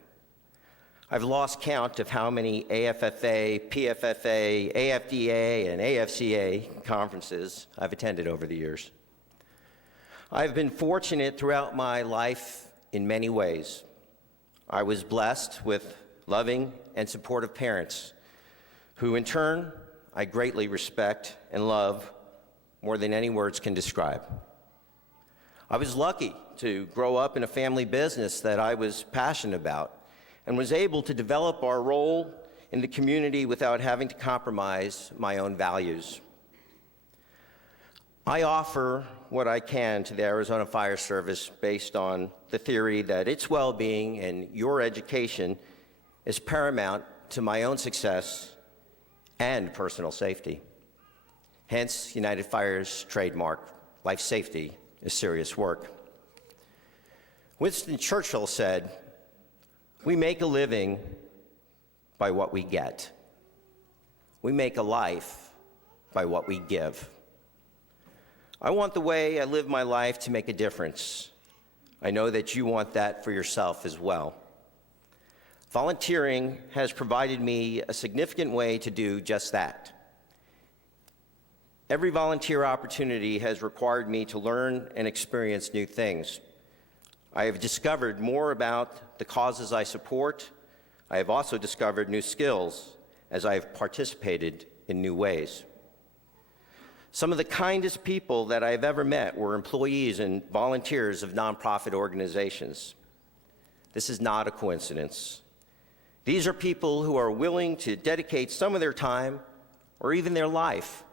I've lost count of how many AFFA, PFFA, AFDA, and AFCA conferences I've attended over the years. I've been fortunate throughout my life in many ways. I was blessed with loving and supportive parents who, in turn, I greatly respect and love more than any words can describe. I was lucky to grow up in a family business that I was passionate about and was able to develop our role in the community without having to compromise my own values. I offer what I can to the Arizona Fire Service based on the theory that its well-being and your education is paramount to my own success and personal safety. Hence, United Fire's trademark, life safety is serious work. Winston Churchill said, "We make a living by what we get. We make a life by what we give." I want the way I live my life to make a difference. I know that you want that for yourself as well. Volunteering has provided me a significant way to do just that. Every volunteer opportunity has required me to learn and experience new things. I have discovered more about the causes I support. I have also discovered new skills as I have participated in new ways. Some of the kindest people that I have ever met were employees and volunteers of nonprofit organizations. This is not a coincidence. These are people who are willing to dedicate some of their time or even their life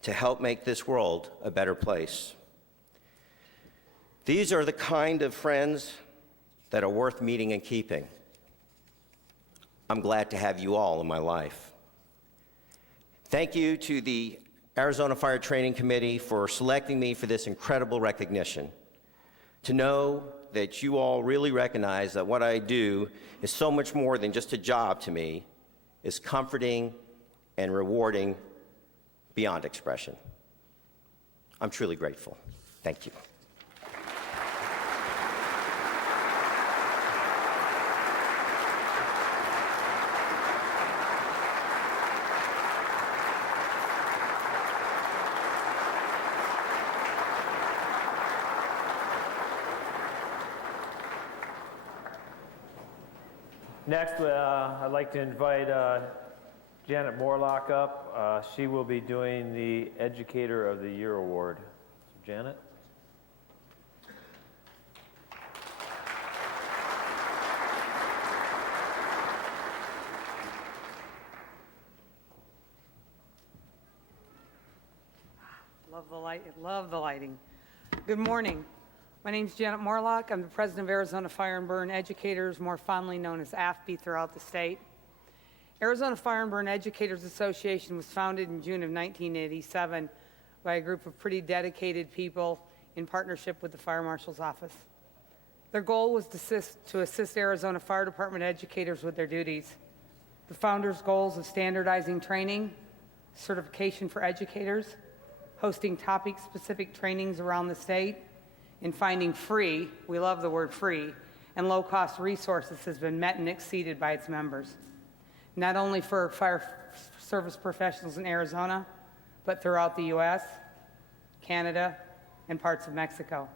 to help make this world a better place. These are the kind of friends that are worth meeting and keeping. I'm glad to have you all in my life. Thank you to the Arizona Fire Training Committee for selecting me for this incredible recognition. To know that you all really recognize that what I do is so much more than just a job to me is comforting and rewarding beyond expression. I'm truly grateful. Thank you. Next, I'd like to invite Janet Morlock up. She will be doing the Educator of the Year Award. So, Janet? Love the light. Love the lighting. Good morning. My name is Janet Morlock. I'm the president of Arizona Fire and Burn Educators, more fondly known as AFB throughout the state. Arizona Fire and Burn Educators Association was founded in June of 1987 by a group of pretty dedicated people in partnership with the Fire Marshal's Office. Their goal was to assist Arizona Fire Department educators with their duties. The founders' goals of standardizing training, certification for educators, hosting topic-specific trainings around the state, and finding free, we love the word free, and low-cost resources has been met and exceeded by its members, not only for fire service professionals in Arizona, but throughout the U.S., Canada, and parts of Mexico.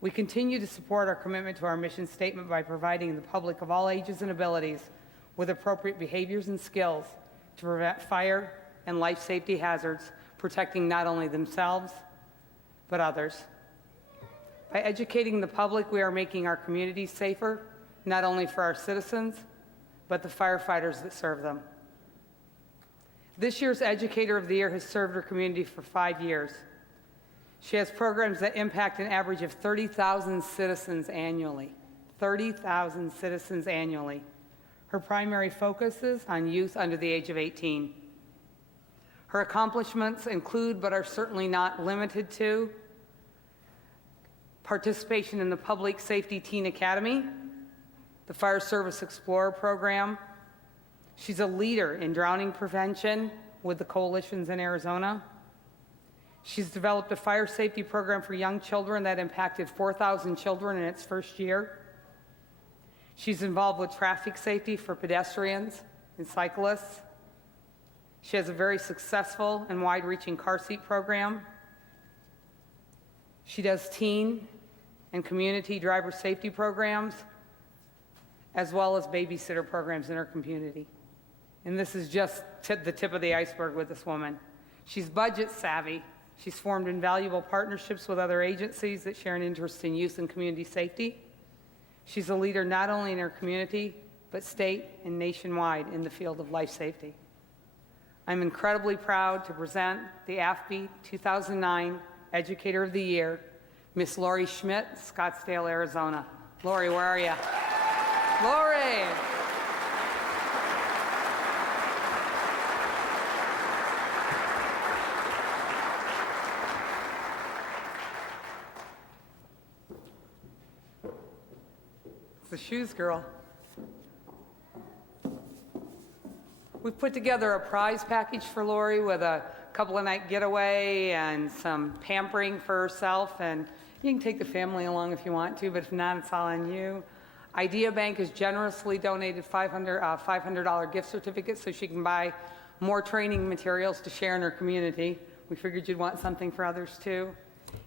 We continue to support our commitment to our mission statement by providing the public of all ages and abilities with appropriate behaviors and skills to prevent fire and life safety hazards, protecting not only themselves, but others. By educating the public, we are making our communities safer, not only for our citizens, but the firefighters that serve them. This year's Educator of the Year has served her community for 5 years. She has programs that impact an average of 30,000 citizens annually. 30,000 citizens annually. Her primary focus is on youth under the age of 18. Her accomplishments include, but are certainly not limited to, participation in the Public Safety Teen Academy, the Fire Service Explorer program. She's a leader in drowning prevention with the coalitions in Arizona. She's developed a fire safety program for young children that impacted 4,000 children in its first year. She's involved with traffic safety for pedestrians and cyclists. She has a very successful and wide-reaching car seat program. She does teen and community driver safety programs, as well as babysitter programs in her community. And this is just the tip of the iceberg with this woman. She's budget savvy. She's formed invaluable partnerships with other agencies that share an interest in youth and community safety. She's a leader not only in her community, but state and nationwide in the field of life safety. I'm incredibly proud to present the AFB 2009 Educator of the Year, Miss Lori Schmidt, Scottsdale, Arizona. Lori, where are you? Lori! It's the shoes girl. We've put together a prize package for Lori with a couple of night getaway and some pampering for herself, and you can take the family along if you want to, but if not, it's all on you. Idea Bank has generously donated $500 gift certificates so she can buy more training materials to share in her community. We figured you'd want something for others too.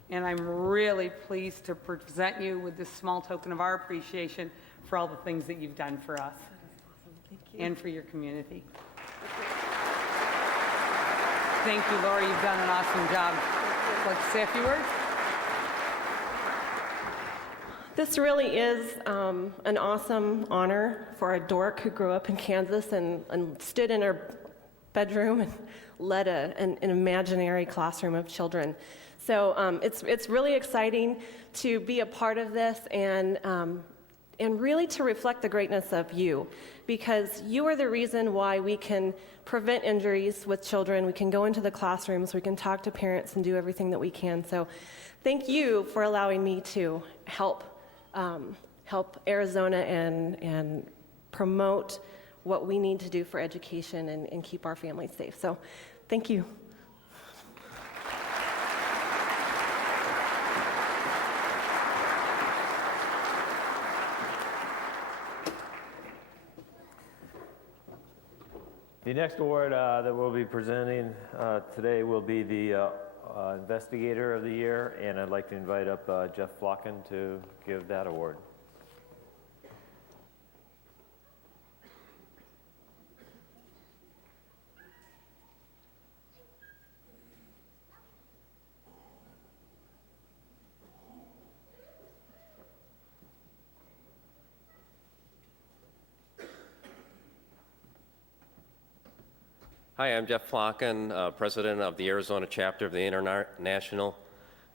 And I'm really pleased to present you with this small token of our appreciation for all the things that you've done for us. And for your community. Thank you, Lori. You've done an awesome job. Would you like to say a few words? This really is an awesome honor for a dork who grew up in Kansas and stood in her bedroom and led an imaginary classroom of children. So it's really exciting to be a part of this and really to reflect the greatness of you, because you are the reason why we can prevent injuries with children. We can go into the classrooms, we can talk to parents and do everything that we can. So thank you for allowing me to help Arizona and promote what we need to do for education and keep our families safe. So thank you. The next award that we'll be presenting today will be the Investigator of the Year, and I'd like to invite up Jeff Flocken to give that award. Hi, I'm Jeff Flocken, President of the Arizona chapter of the International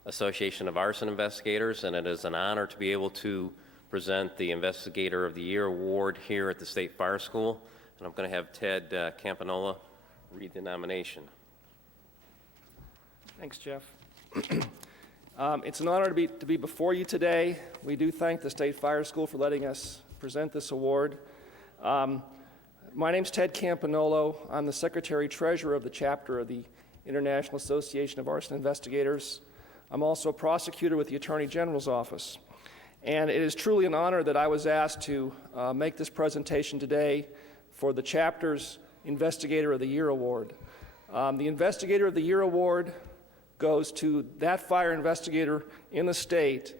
Association of Arson Investigators, and it is an honor to be able to present the Investigator of the Year award here at the State Fire School. And I'm going to have Ted Campanola read the nomination. Thanks, Jeff. It's an honor to be before you today. We do thank the State Fire School for letting us present this award. My name's Ted Campanola. I'm the Secretary-Treasurer of the chapter of the International Association of Arson Investigators. I'm also a prosecutor with the Attorney General's office. And it is truly an honor that I was asked to make this presentation today for the chapter's Investigator of the Year award. The Investigator of the Year award goes to that fire investigator in the state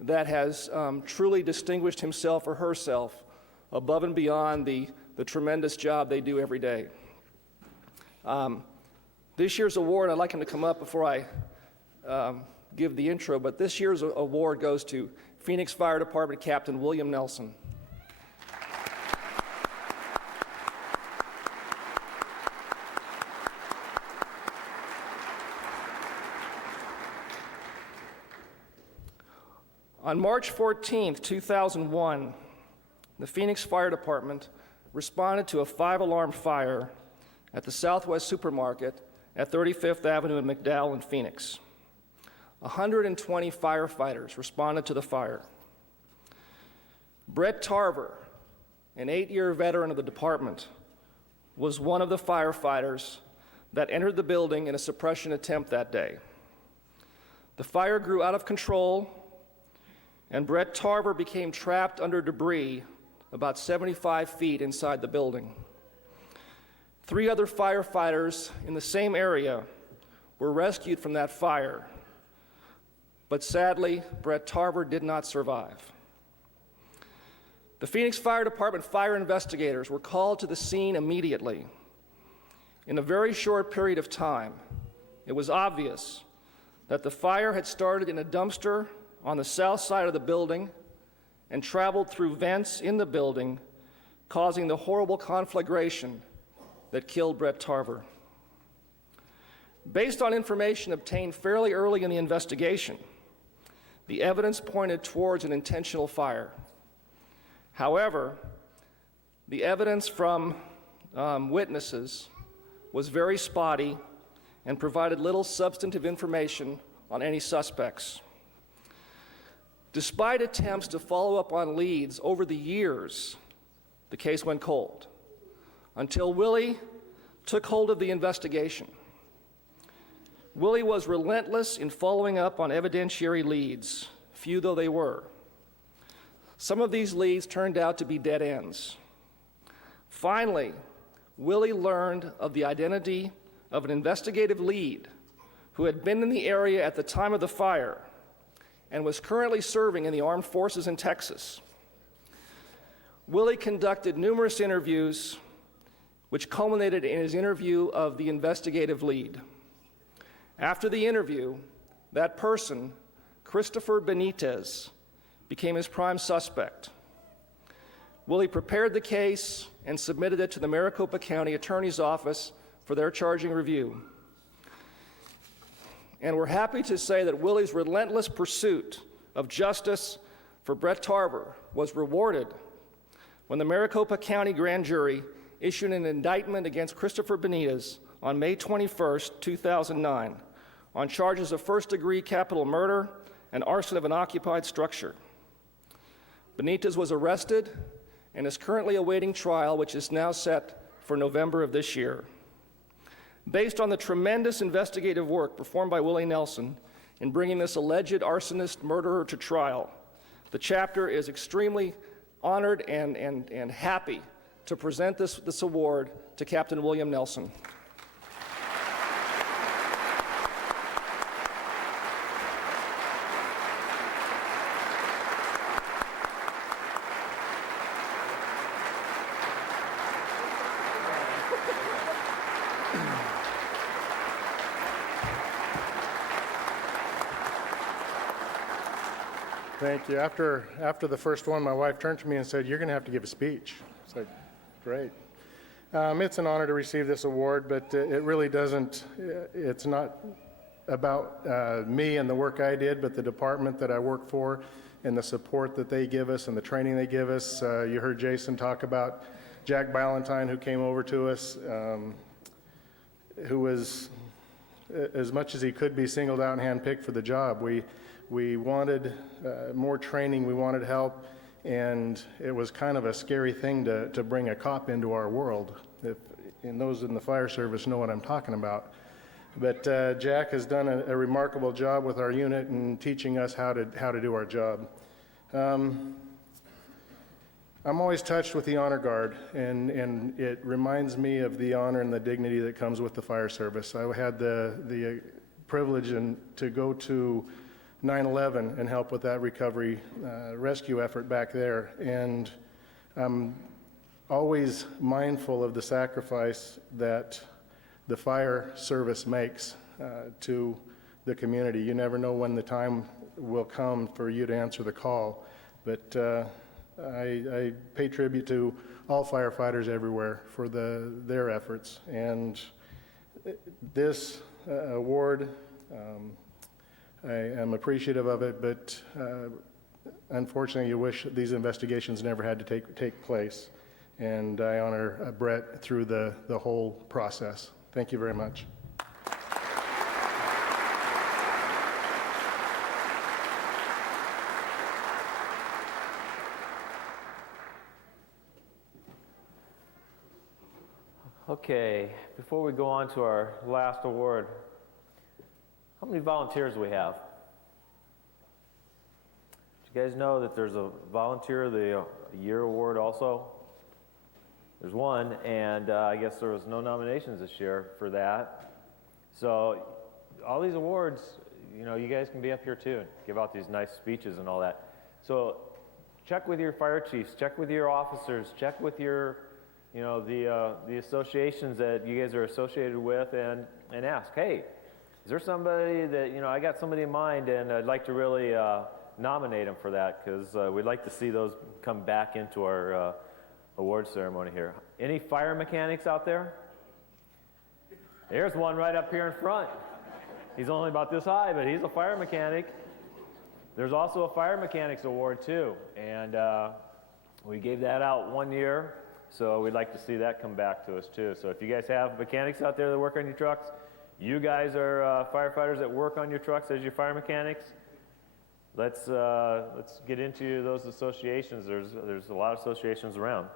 that has truly distinguished himself or herself above and beyond the tremendous job they do every day. This year's award, I'd like him to come up before I give the intro, but this year's award goes to Phoenix Fire Department Captain William Nelson. On March 14, 2001, the Phoenix Fire Department responded to a 5-alarm fire at the Southwest Supermarket at 35th Avenue in McDowell in Phoenix. 120 firefighters responded to the fire. Brett Tarver, an 8-year veteran of the department, was one of the firefighters that entered the building in a suppression attempt that day. The fire grew out of control, and Brett Tarver became trapped under debris about 75 feet inside the building. 3 other firefighters in the same area were rescued from that fire, but sadly, Brett Tarver did not survive. The Phoenix Fire Department fire investigators were called to the scene immediately. In a very short period of time, it was obvious that the fire had started in a dumpster on the south side of the building and traveled through vents in the building, causing the horrible conflagration that killed Brett Tarver. Based on information obtained fairly early in the investigation, the evidence pointed towards an intentional fire. However, the evidence from witnesses was very spotty and provided little substantive information on any suspects. Despite attempts to follow up on leads over the years, the case went cold until Willie took hold of the investigation. Willie was relentless in following up on evidentiary leads, few though they were. Some of these leads turned out to be dead ends. Finally, Willie learned of the identity of an investigative lead who had been in the area at the time of the fire and was currently serving in the armed forces in Texas. Willie conducted numerous interviews, which culminated in his interview of the investigative lead. After the interview, that person, Christopher Benitez, became his prime suspect. Willie prepared the case and submitted it to the Maricopa County Attorney's Office for their charging review. And we're happy to say that Willie's relentless pursuit of justice for Brett Tarver was rewarded when the Maricopa County Grand Jury issued an indictment against Christopher Benitez on May 21st, 2009, on charges of first-degree capital murder and arson of an occupied structure. Benitez was arrested and is currently awaiting trial, which is now set for November of this year. Based on the tremendous investigative work performed by Willie Nelson in bringing this alleged arsonist murderer to trial, the chapter is extremely honored and happy to present this award to Captain William Nelson. Thank you. After the first one, my wife turned to me and said, "You're going to have to give a speech." It's like, great. It's an honor to receive this award, but it really doesn't, it's not about me and the work I did, but the department that I work for and the support that they give us and the training they give us. You heard Jason talk about Jack Ballantyne, who came over to us, who was, as much as he could be, singled out and handpicked for the job. We wanted more training, we wanted help, and it was kind of a scary thing to bring a cop into our world. And those in the fire service know what I'm talking about. But Jack has done a remarkable job with our unit and teaching us how to do our job. I'm always touched with the honor guard, and it reminds me of the honor and the dignity that comes with the fire service. I had the privilege to go to 9/11 and help with that recovery rescue effort back there. And I'm always mindful of the sacrifice that the fire service makes to the community. You never know when the time will come for you to answer the call. But I pay tribute to all firefighters everywhere for their efforts. And this award, I am appreciative of it, but unfortunately, you wish these investigations never had to take place. And I honor Brett through the whole process. Thank you very much. Okay, before we go on to our last award, how many volunteers do we have? Do you guys know that there's a volunteer of the year award also? There's one, and I guess there was no nominations this year for that. So all these awards, you know, you guys can be up here too and give out these nice speeches and all that. So check with your fire chiefs, check with your officers, check with your, you know, the associations that you guys are associated with, and ask, hey, is there somebody that, you know, I got somebody in mind and I'd like to really nominate them for that, because we'd like to see those come back into our award ceremony here. Any fire mechanics out there? There's one right up here in front. He's only about this high, but he's a fire mechanic. There's also a fire mechanics award too, and we gave that out one year, so we'd like to see that come back to us too. So if you guys have mechanics out there that work on your trucks, you guys are firefighters that work on your trucks as your fire mechanics, let's get into those associations. There's a lot of associations around.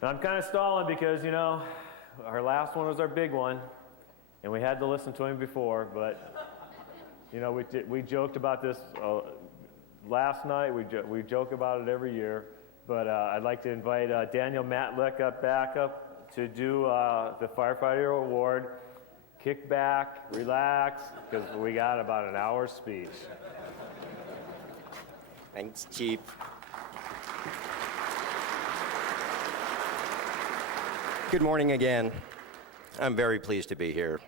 And I'm kind of stalling because, you know, our last one was our big one, and we had to listen to him before, but, you know, we joked about this last night. We joke about it every year, but I'd like to invite Daniel Matlick back up to do the Firefighter Award. Kick back, relax, because we got about an hour's speech. Thanks, Chief. Good morning again. I'm very pleased to be here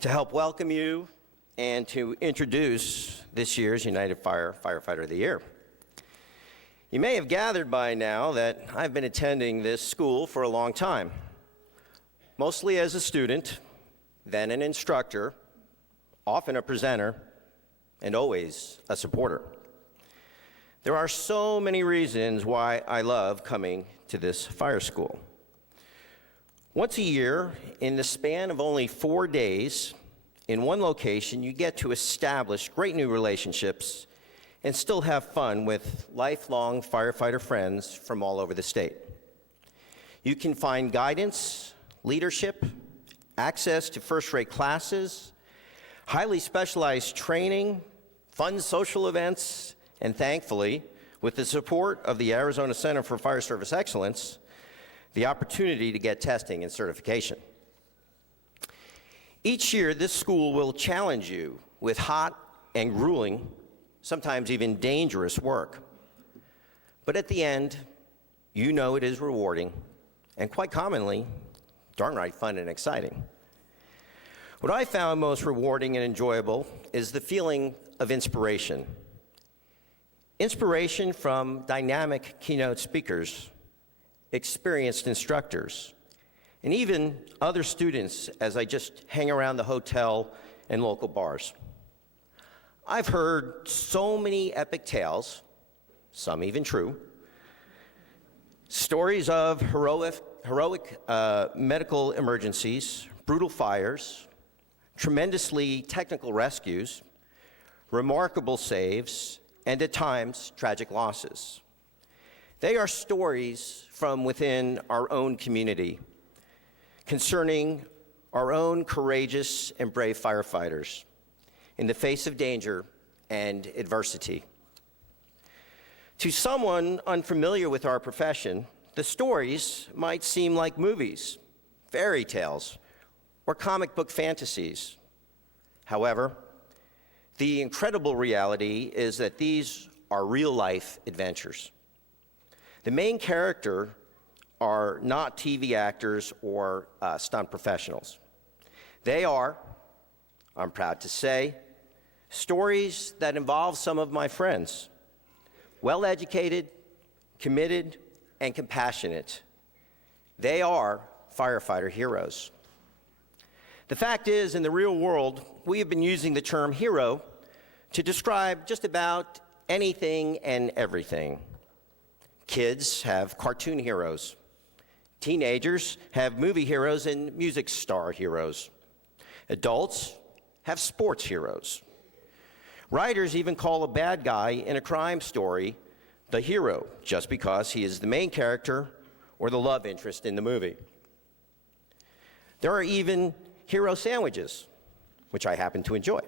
to help welcome you and to introduce this year's United Firefighter of the Year. You may have gathered by now that I've been attending this school for a long time, mostly as a student, then an instructor, often a presenter, and always a supporter. There are so many reasons why I love coming to this fire school. Once a year, in the span of only 4 days, in one location, you get to establish great new relationships and still have fun with lifelong firefighter friends from all over the state. You can find guidance, leadership, access to first-rate classes, highly specialized training, fun social events, and thankfully, with the support of the Arizona Center for Fire Service Excellence, the opportunity to get testing and certification. Each year, this school will challenge you with hot and grueling, sometimes even dangerous work. But at the end, you know it is rewarding, and quite commonly, darn right fun and exciting. What I found most rewarding and enjoyable is the feeling of inspiration. Inspiration from dynamic keynote speakers, experienced instructors, and even other students as I just hang around the hotel and local bars. I've heard so many epic tales, some even true, stories of heroic medical emergencies, brutal fires, tremendously technical rescues, remarkable saves, and at times, tragic losses. They are stories from within our own community concerning our own courageous and brave firefighters in the face of danger and adversity. To someone unfamiliar with our profession, the stories might seem like movies, fairy tales, or comic book fantasies. However, the incredible reality is that these are real-life adventures. The main character are not TV actors or stunt professionals. They are, I'm proud to say, stories that involve some of my friends, well-educated, committed, and compassionate. They are firefighter heroes. The fact is, in the real world, we have been using the term hero to describe just about anything and everything. Kids have cartoon heroes. Teenagers have movie heroes and music star heroes. Adults have sports heroes. Writers even call a bad guy in a crime story the hero just because he is the main character or the love interest in the movie. There are even hero sandwiches, which I happen to enjoy.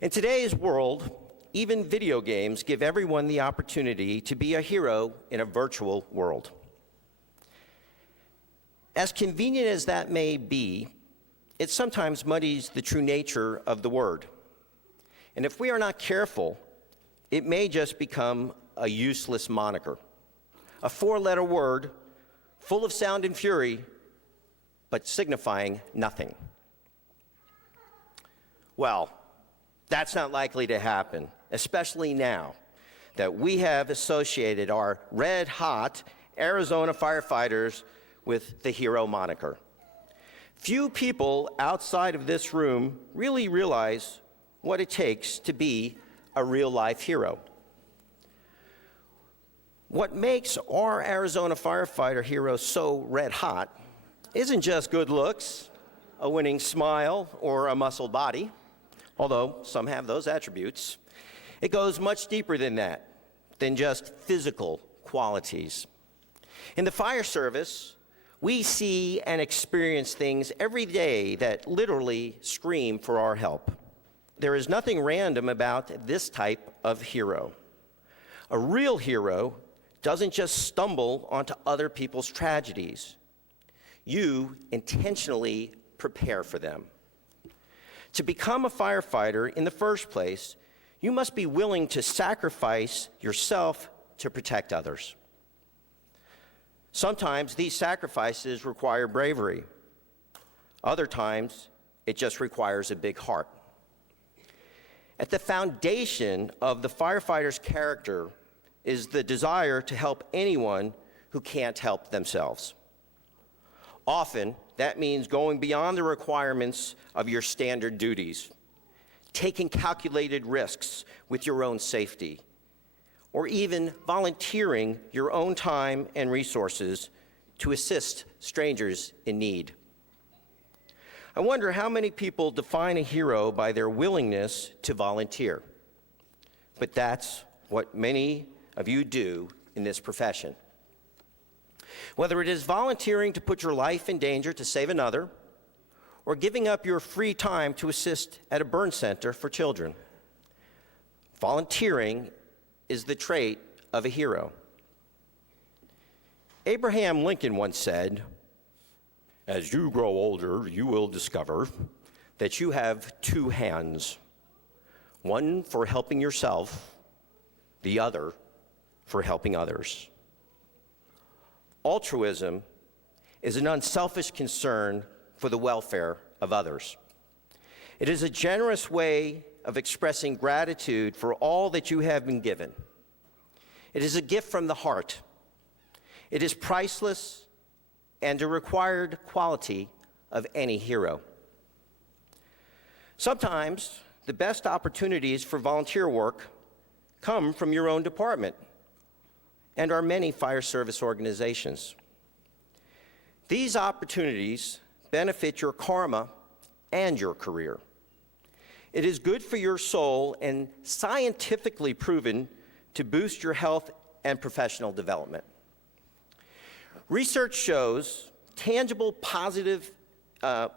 In today's world, even video games give everyone the opportunity to be a hero in a virtual world. As convenient as that may be, it sometimes muddies the true nature of the word. And if we are not careful, it may just become a useless moniker, a four-letter word full of sound and fury, but signifying nothing. Well, that's not likely to happen, especially now that we have associated our red-hot Arizona firefighters with the hero moniker. Few people outside of this room really realize what it takes to be a real-life hero. What makes our Arizona firefighter heroes so red hot isn't just good looks, a winning smile, or a muscled body, although some have those attributes. It goes much deeper than that, than just physical qualities. In the fire service, we see and experience things every day that literally scream for our help. There is nothing random about this type of hero. A real hero doesn't just stumble onto other people's tragedies. You intentionally prepare for them. To become a firefighter in the first place, you must be willing to sacrifice yourself to protect others. Sometimes these sacrifices require bravery. Other times, it just requires a big heart. At the foundation of the firefighter's character is the desire to help anyone who can't help themselves. Often, that means going beyond the requirements of your standard duties, taking calculated risks with your own safety, or even volunteering your own time and resources to assist strangers in need. I wonder how many people define a hero by their willingness to volunteer. But that's what many of you do in this profession. Whether it is volunteering to put your life in danger to save another, or giving up your free time to assist at a burn center for children, volunteering is the trait of a hero. Abraham Lincoln once said, "As you grow older, you will discover that you have two hands, one for helping yourself, the other for helping others." Altruism is an unselfish concern for the welfare of others. It is a generous way of expressing gratitude for all that you have been given. It is a gift from the heart. It is priceless and a required quality of any hero. Sometimes the best opportunities for volunteer work come from your own department and our many fire service organizations. These opportunities benefit your karma and your career. It is good for your soul and scientifically proven to boost your health and professional development. Research shows tangible positive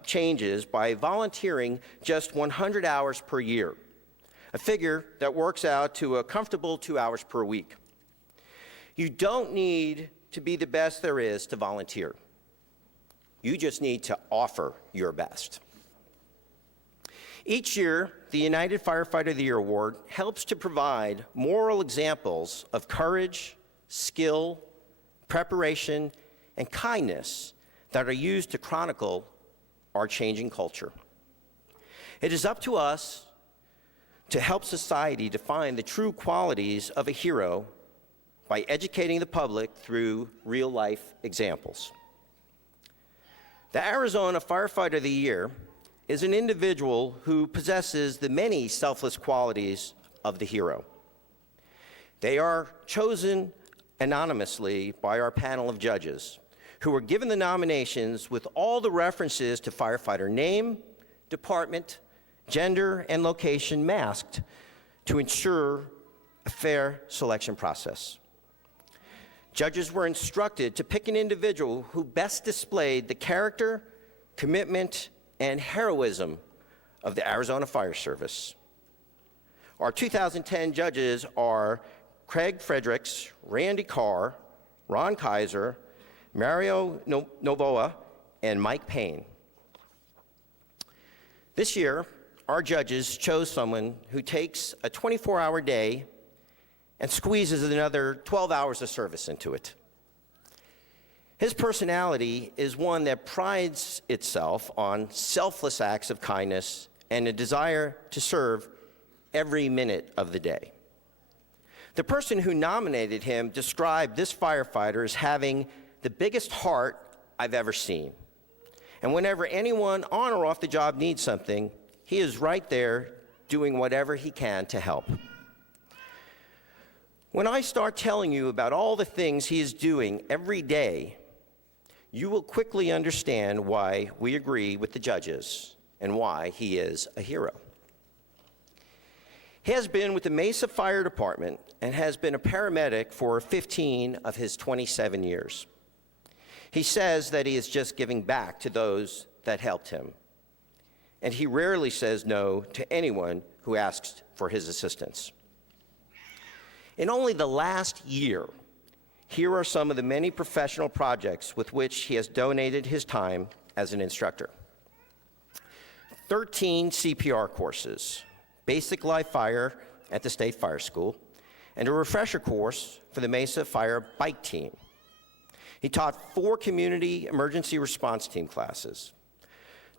changes by volunteering just 100 hours per year, a figure that works out to a comfortable 2 hours per week. You don't need to be the best there is to volunteer. You just need to offer your best. Each year, the United Firefighter of the Year Award helps to provide moral examples of courage, skill, preparation, and kindness that are used to chronicle our changing culture. It is up to us to help society define the true qualities of a hero by educating the public through real-life examples. The Arizona Firefighter of the Year is an individual who possesses the many selfless qualities of the hero. They are chosen anonymously by our panel of judges, who are given the nominations with all the references to firefighter name, department, gender, and location masked to ensure a fair selection process. Judges were instructed to pick an individual who best displayed the character, commitment, and heroism of the Arizona Fire Service. Our 2010 judges are Craig Fredericks, Randy Carr, Ron Kaiser, Mario Novoa, and Mike Payne. This year, our judges chose someone who takes a 24-hour day and squeezes another 12 hours of service into it. His personality is one that prides itself on selfless acts of kindness and a desire to serve every minute of the day. The person who nominated him described this firefighter as having the biggest heart I've ever seen And whenever anyone on or off the job needs something, he is right there doing whatever he can to help. When I start telling you about all the things he is doing every day, you will quickly understand why we agree with the judges and why he is a hero. He has been with the Mesa Fire Department and has been a paramedic for 15 of his 27 years. He says that he is just giving back to those that helped him, and he rarely says no to anyone who asks for his assistance. In only the last year, here are some of the many professional projects with which he has donated his time as an instructor. 13 CPR courses, basic live fire at the State Fire School, and a refresher course for the Mesa Fire Bike Team. He taught 4 community emergency response team classes,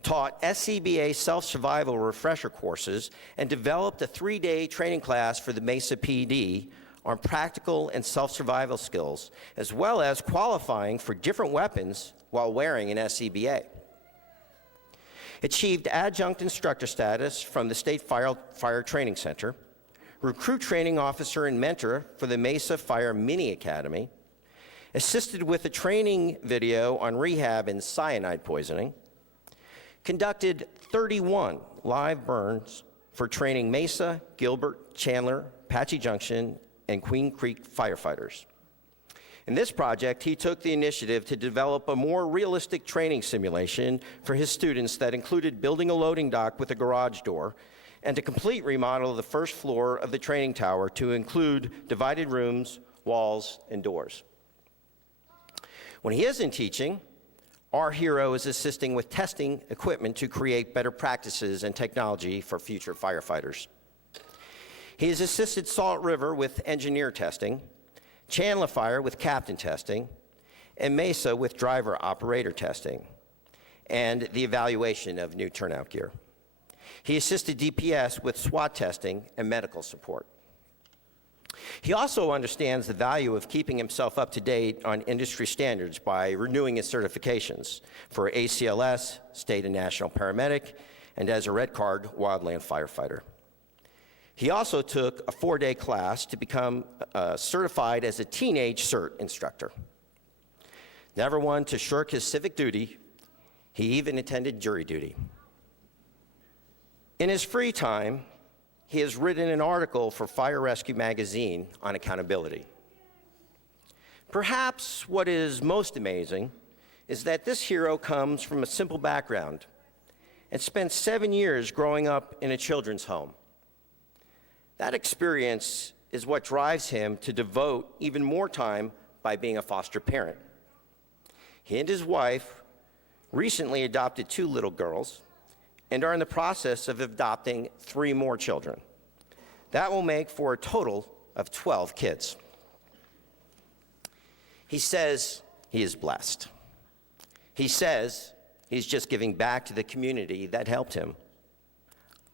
taught SCBA self-survival refresher courses, and developed a 3-day training class for the Mesa PD on practical and self-survival skills, as well as qualifying for different weapons while wearing an SCBA. Achieved adjunct instructor status from the State Fire Training Center, recruit training officer and mentor for the Mesa Fire Mini Academy, assisted with a training video on rehab and cyanide poisoning, conducted 31 live burns for training Mesa, Gilbert, Chandler, Apache Junction, and Queen Creek firefighters. In this project, he took the initiative to develop a more realistic training simulation for his students that included building a loading dock with a garage door and a complete remodel of the first floor of the training tower to include divided rooms, walls, and doors. When he isn't teaching, our hero is assisting with testing equipment to create better practices and technology for future firefighters. He has assisted Salt River with engineer testing, Chandler Fire with captain testing, and Mesa with driver operator testing, and the evaluation of new turnout gear. He assisted DPS with SWAT testing and medical support. He also understands the value of keeping himself up to date on industry standards by renewing his certifications for ACLS, state and national paramedic, and as a red card wildland firefighter. He also took a 4-day class to become certified as a teenage CERT instructor. Never one to shirk his civic duty, he even attended jury duty. In his free time, he has written an article for Fire Rescue magazine on accountability. Perhaps what is most amazing is that this hero comes from a simple background and spent 7 years growing up in a children's home. That experience is what drives him to devote even more time by being a foster parent. He and his wife recently adopted 2 little girls and are in the process of adopting 3 more children. That will make for a total of 12 kids. He says he is blessed. He says he's just giving back to the community that helped him.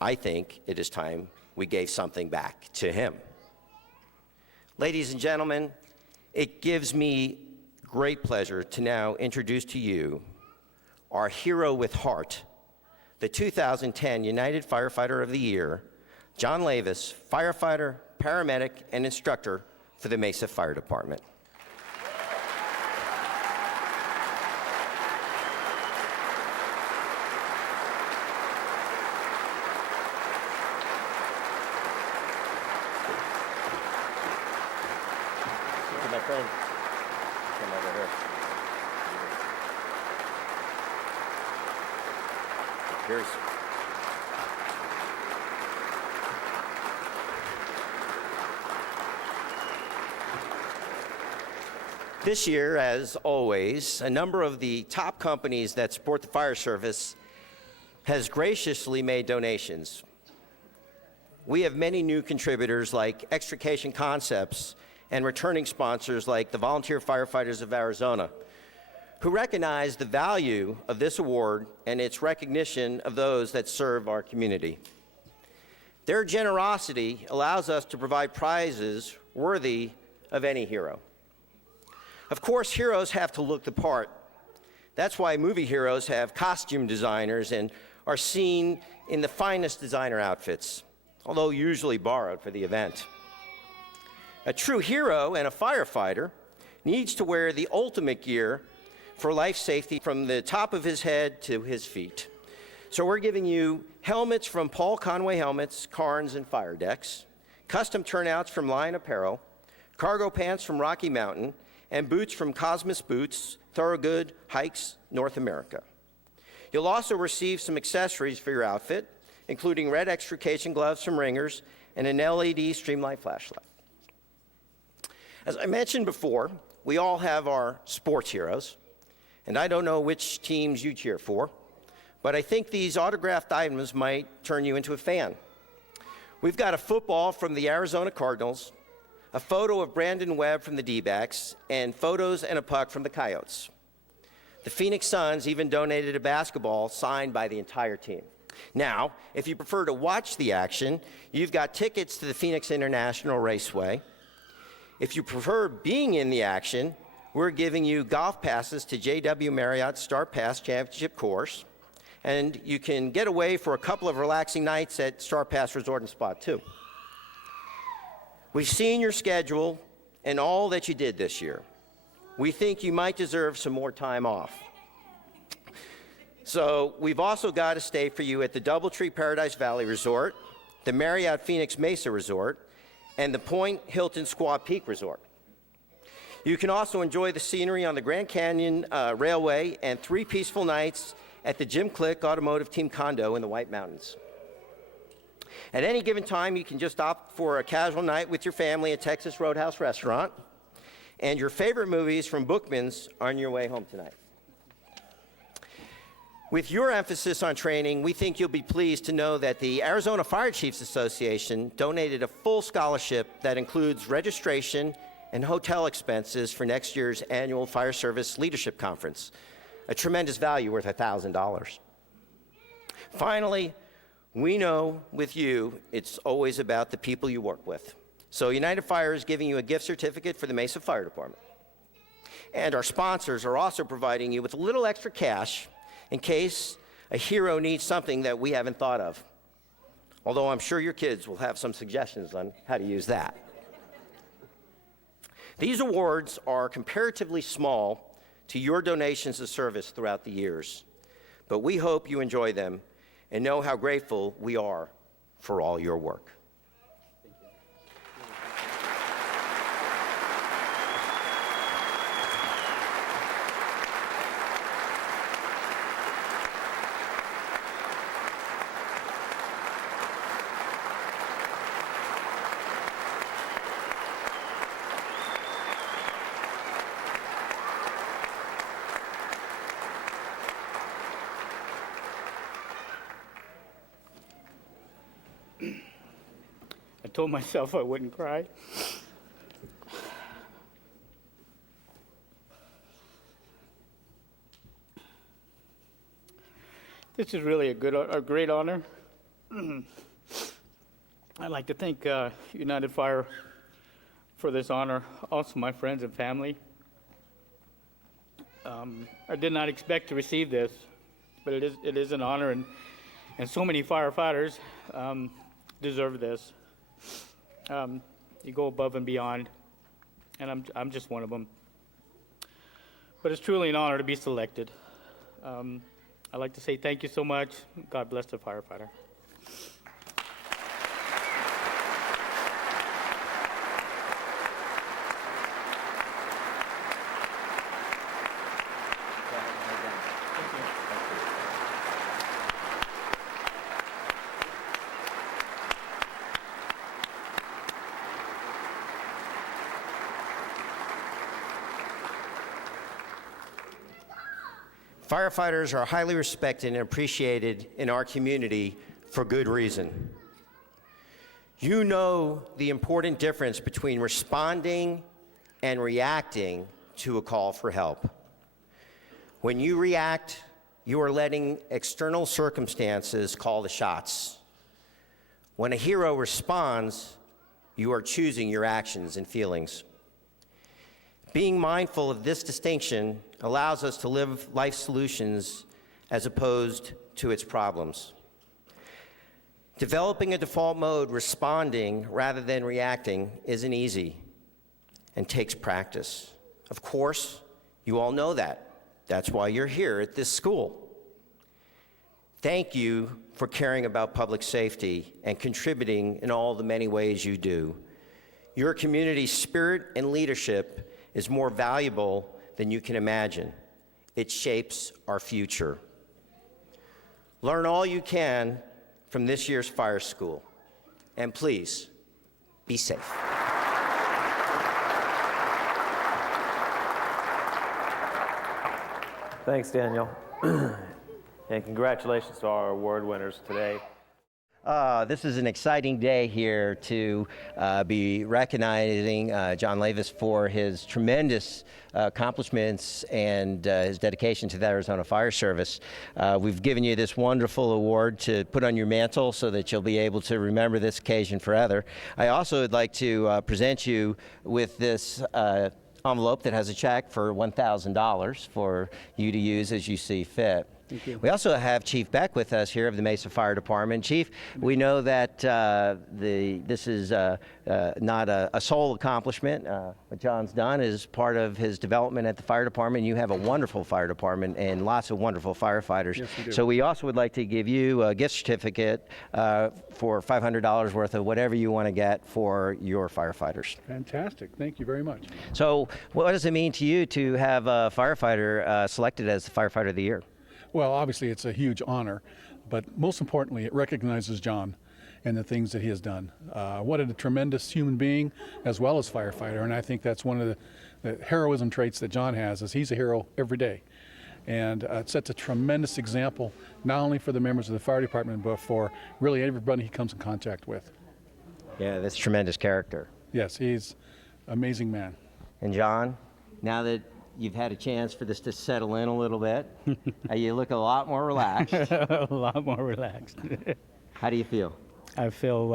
I think it is time we gave something back to him. Ladies and gentlemen, it gives me great pleasure to now introduce to you our hero with heart, the 2010 United Firefighter of the Year, John Leivas, firefighter, paramedic, and instructor for the Mesa Fire Department. My friend, come over here. Here's. This year, as always, a number of the top companies that support the fire service has graciously made donations. We have many new contributors like Extrication Concepts and returning sponsors like the Volunteer Firefighters of Arizona, who recognize the value of this award and its recognition of those that serve our community. Their generosity allows us to provide prizes worthy of any hero. Of course, heroes have to look the part. That's why movie heroes have costume designers and are seen in the finest designer outfits, although usually borrowed for the event. A true hero and a firefighter needs to wear the ultimate gear for life safety from the top of his head to his feet. So we're giving you helmets from Paul Conway Helmets, Carnes, and Fire Decks, custom turnouts from Lion Apparel, cargo pants from Rocky Mountain, and boots from Cosmos Boots, Thorogood Hikes, North America. You'll also receive some accessories for your outfit, including red extrication gloves from Ringers and an LED streamlight flashlight. As I mentioned before, we all have our sports heroes, and I don't know which teams you cheer for, but I think these autographed items might turn you into a fan. We've got a football from the Arizona Cardinals, a photo of Brandon Webb from the D-backs, and photos and a puck from the Coyotes. The Phoenix Suns even donated a basketball signed by the entire team. Now, if you prefer to watch the action, you've got tickets to the Phoenix International Raceway. If you prefer being in the action, we're giving you golf passes to JW Marriott Star Pass Championship Course, and you can get away for a couple of relaxing nights at Star Pass Resort and Spa too. We've seen your schedule and all that you did this year. We think you might deserve some more time off. So we've also got a stay for you at the DoubleTree Paradise Valley Resort, the Marriott Phoenix Mesa Resort, and the Point Hilton Squaw Peak Resort. You can also enjoy the scenery on the Grand Canyon Railway and 3 peaceful nights at the Jim Click Automotive Team Condo in the White Mountains. At any given time, you can just opt for a casual night with your family at Texas Roadhouse Restaurant, and your favorite movies from Bookman's on your way home tonight. With your emphasis on training, we think you'll be pleased to know that the Arizona Fire Chiefs Association donated a full scholarship that includes registration and hotel expenses for next year's annual Fire Service Leadership Conference, a tremendous value worth $1,000. Finally, we know with you, it's always about the people you work with. So United Fire is giving you a gift certificate for the Mesa Fire Department. And our sponsors are also providing you with a little extra cash in case a hero needs something that we haven't thought of. Although I'm sure your kids will have some suggestions on how to use that. These awards are comparatively small to your donations of service throughout the years, but we hope you enjoy them and know how grateful we are for all your work. I told myself I wouldn't cry. This is really a great honor. I'd like to thank United Fire for this honor, also my friends and family. I did not expect to receive this, but it is an honor, and so many firefighters deserve this. You go above and beyond, and I'm just one of them. But it's truly an honor to be selected. I'd like to say thank you so much. God bless the firefighter. Firefighters are highly respected and appreciated in our community for good reason. You know the important difference between responding and reacting to a call for help. When you react, you are letting external circumstances call the shots. When a hero responds, you are choosing your actions and feelings. Being mindful of this distinction allows us to live life solutions as opposed to its problems. Developing a default mode responding rather than reacting isn't easy and takes practice. Of course, you all know that. That's why you're here at this school. Thank you for caring about public safety and contributing in all the many ways you do. Your community's spirit and leadership is more valuable than you can imagine. It shapes our future. Learn all you can from this year's fire school. And please, be safe. Thanks, Daniel. And congratulations to our award winners today. This is an exciting day here to be recognizing John Leivas for his tremendous accomplishments and his dedication to the Arizona Fire Service. We've given you this wonderful award to put on your mantle so that you'll be able to remember this occasion forever. I also would like to present you with this envelope that has a check for $1,000 for you to use as you see fit. Thank you. We also have Chief Beck with us here of the Mesa Fire Department. Chief, we know that this is not a sole accomplishment. What John's done is part of his development at the fire department. You have a wonderful fire department and lots of wonderful firefighters. Yes, we do. So we also would like to give you a gift certificate for $500 worth of whatever you want to get for your firefighters. Fantastic. Thank you very much. So what does it mean to you to have a firefighter selected as the Firefighter of the Year? Well, obviously, it's a huge honor, but most importantly, it recognizes John and the things that he has done. What a tremendous human being as well as firefighter, and I think that's one of the heroism traits that John has, is he's a hero every day. And it sets a tremendous example, not only for the members of the fire department, but for really everybody he comes in contact with. Yeah, that's tremendous character. Yes, he's an amazing man. And John, now that you've had a chance for this to settle in a little bit, you look a lot more relaxed. A lot more relaxed. How do you feel? I feel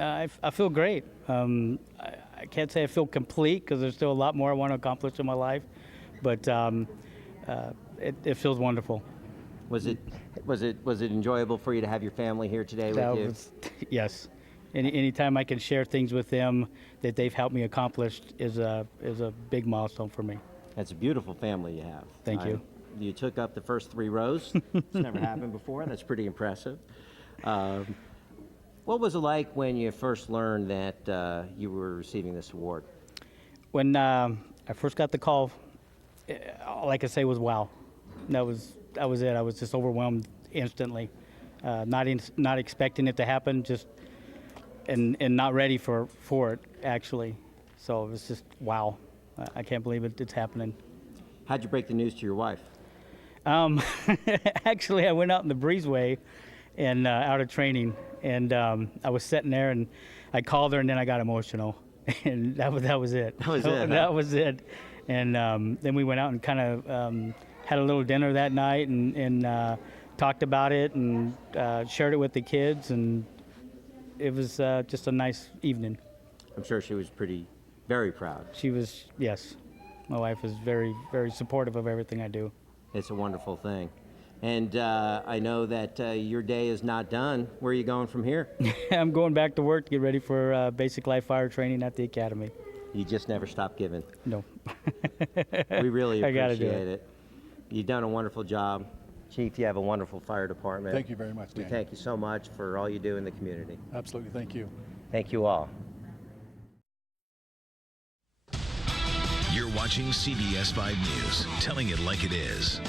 I feel great. I can't say I feel complete because there's still a lot more I want to accomplish in my life, but it feels wonderful. Was it enjoyable for you to have your family here today with you? Yes. Anytime I can share things with them that they've helped me accomplish is a big milestone for me. That's a beautiful family you have. Thank you. You took up the first 3 rows. It's never happened before. That's pretty impressive. What was it like when you first learned that you were receiving this award? When I first got the call, all I could say was wow. That was it. I was just overwhelmed instantly. Not expecting it to happen, just and not ready for it, actually. So it was just, wow. I can't believe it's happening. How'd you break the news to your wife? Actually, I went out in the breezeway and out of training, and I was sitting there, and I called her, and then I got emotional, and that was it. That was it, huh? That was it. And then we went out and kind of had a little dinner that night and talked about it and shared it with the kids, and it was just a nice evening. I'm sure she was very proud. She was, yes. My wife is very, very supportive of everything I do. It's a wonderful thing. And I know that your day is not done. Where are you going from here? I'm going back to work to get ready for basic live fire training at the academy. You just never stop giving. No. We really I gotta appreciate do it. You've done a wonderful job. Chief, you have a wonderful fire department. Thank you very much, Dan. We thank you so much for all you do in the community. Absolutely. Thank you. Thank you all. You're watching CBS 5 News, telling it like it is.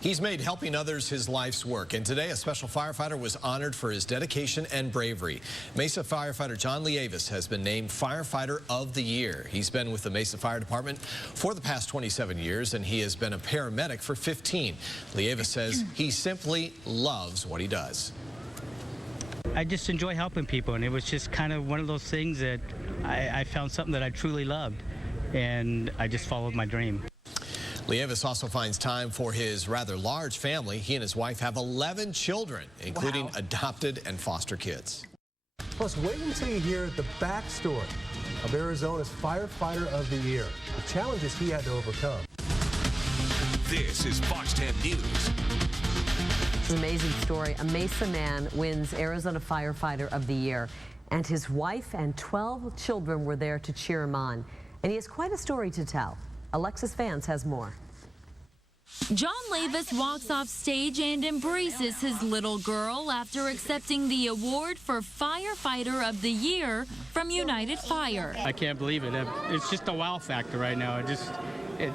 He's made helping others his life's work, and today a special firefighter was honored for his dedication and bravery. Mesa firefighter John Leivas has been named Firefighter of the Year. He's been with the Mesa Fire Department for the past 27 years, and he has been a paramedic for 15. Leivas says he simply loves what he does. I just enjoy helping people, and it was just kind of one of those things that I found something that I truly loved, and I just followed my dream. Leivas also finds time for his rather large family. He and his wife have 11 children, including adopted and foster kids. Plus, wait until you hear the backstory of Arizona's Firefighter of the Year, the challenges he had to overcome. This is Fox 10 News. It's an amazing story. A Mesa man wins Arizona Firefighter of the Year, and his wife and 12 children were there to cheer him on. And he has quite a story to tell. Alexis Vance has more. John Leivas walks off stage and embraces his little girl after accepting the award for Firefighter of the Year from United Fire. I can't believe it. It's just a wow factor right now.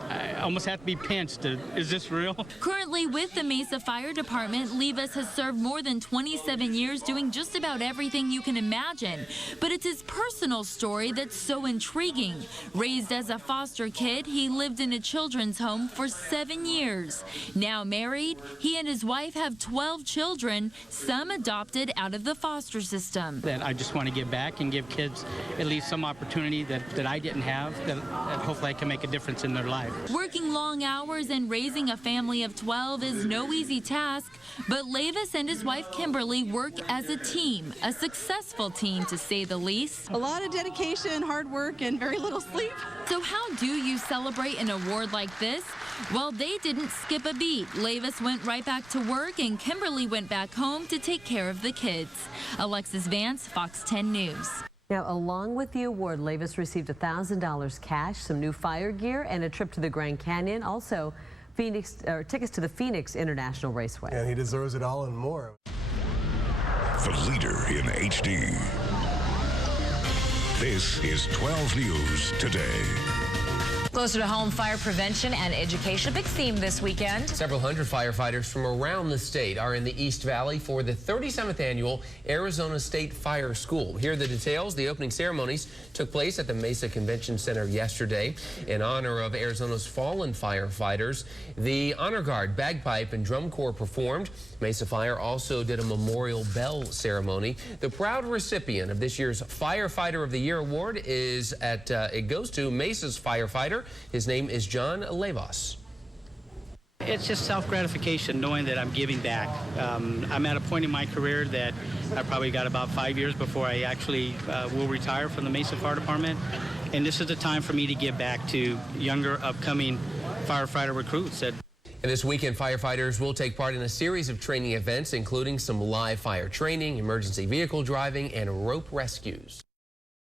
I almost have to be pinched. Is this real? Currently with the Mesa Fire Department, Leivas has served more than 27 years doing just about everything you can imagine. But it's his personal story that's so intriguing. Raised as a foster kid, he lived in a children's home for 7 years. Now married, he and his wife have 12 children, some adopted out of the foster system. That I just want to give back and give kids at least some opportunity that I didn't have, that hopefully I can make a difference in their life. Working long hours and raising a family of 12 is no easy task, but Leivas and his wife Kimberly work as a team, a successful team to say the least. A lot of dedication, hard work, and very little sleep. So how do you celebrate an award like this? Well, they didn't skip a beat. Leivas went right back to work and Kimberly went back home to take care of the kids. Alexis Vance, Fox 10 News. Now, along with the award, Leivas received $1,000 cash, some new fire gear, and a trip to the Grand Canyon. Also, tickets to the Phoenix International Raceway. And he deserves it all and more. The leader in HD. This is 12 News Today. Closer to home, fire prevention and education, a big theme this weekend. Several hundred firefighters from around the state are in the East Valley for the 37th annual Arizona State Fire School. Here are the details. The opening ceremonies took place at the Mesa Convention Center yesterday in honor of Arizona's fallen firefighters. The Honor Guard, bagpipe, and drum corps performed. Mesa Fire also did a memorial bell ceremony. The proud recipient of this year's Firefighter of the Year award it goes to Mesa's firefighter. His name is John Leivas. It's just self-gratification knowing that I'm giving back. I'm at a point in my career that I probably got about 5 years before I actually will retire from the Mesa Fire Department. And this is the time for me to give back to younger, upcoming firefighter recruits. And this weekend, firefighters will take part in a series of training events, including some live fire training, emergency vehicle driving, and rope rescues.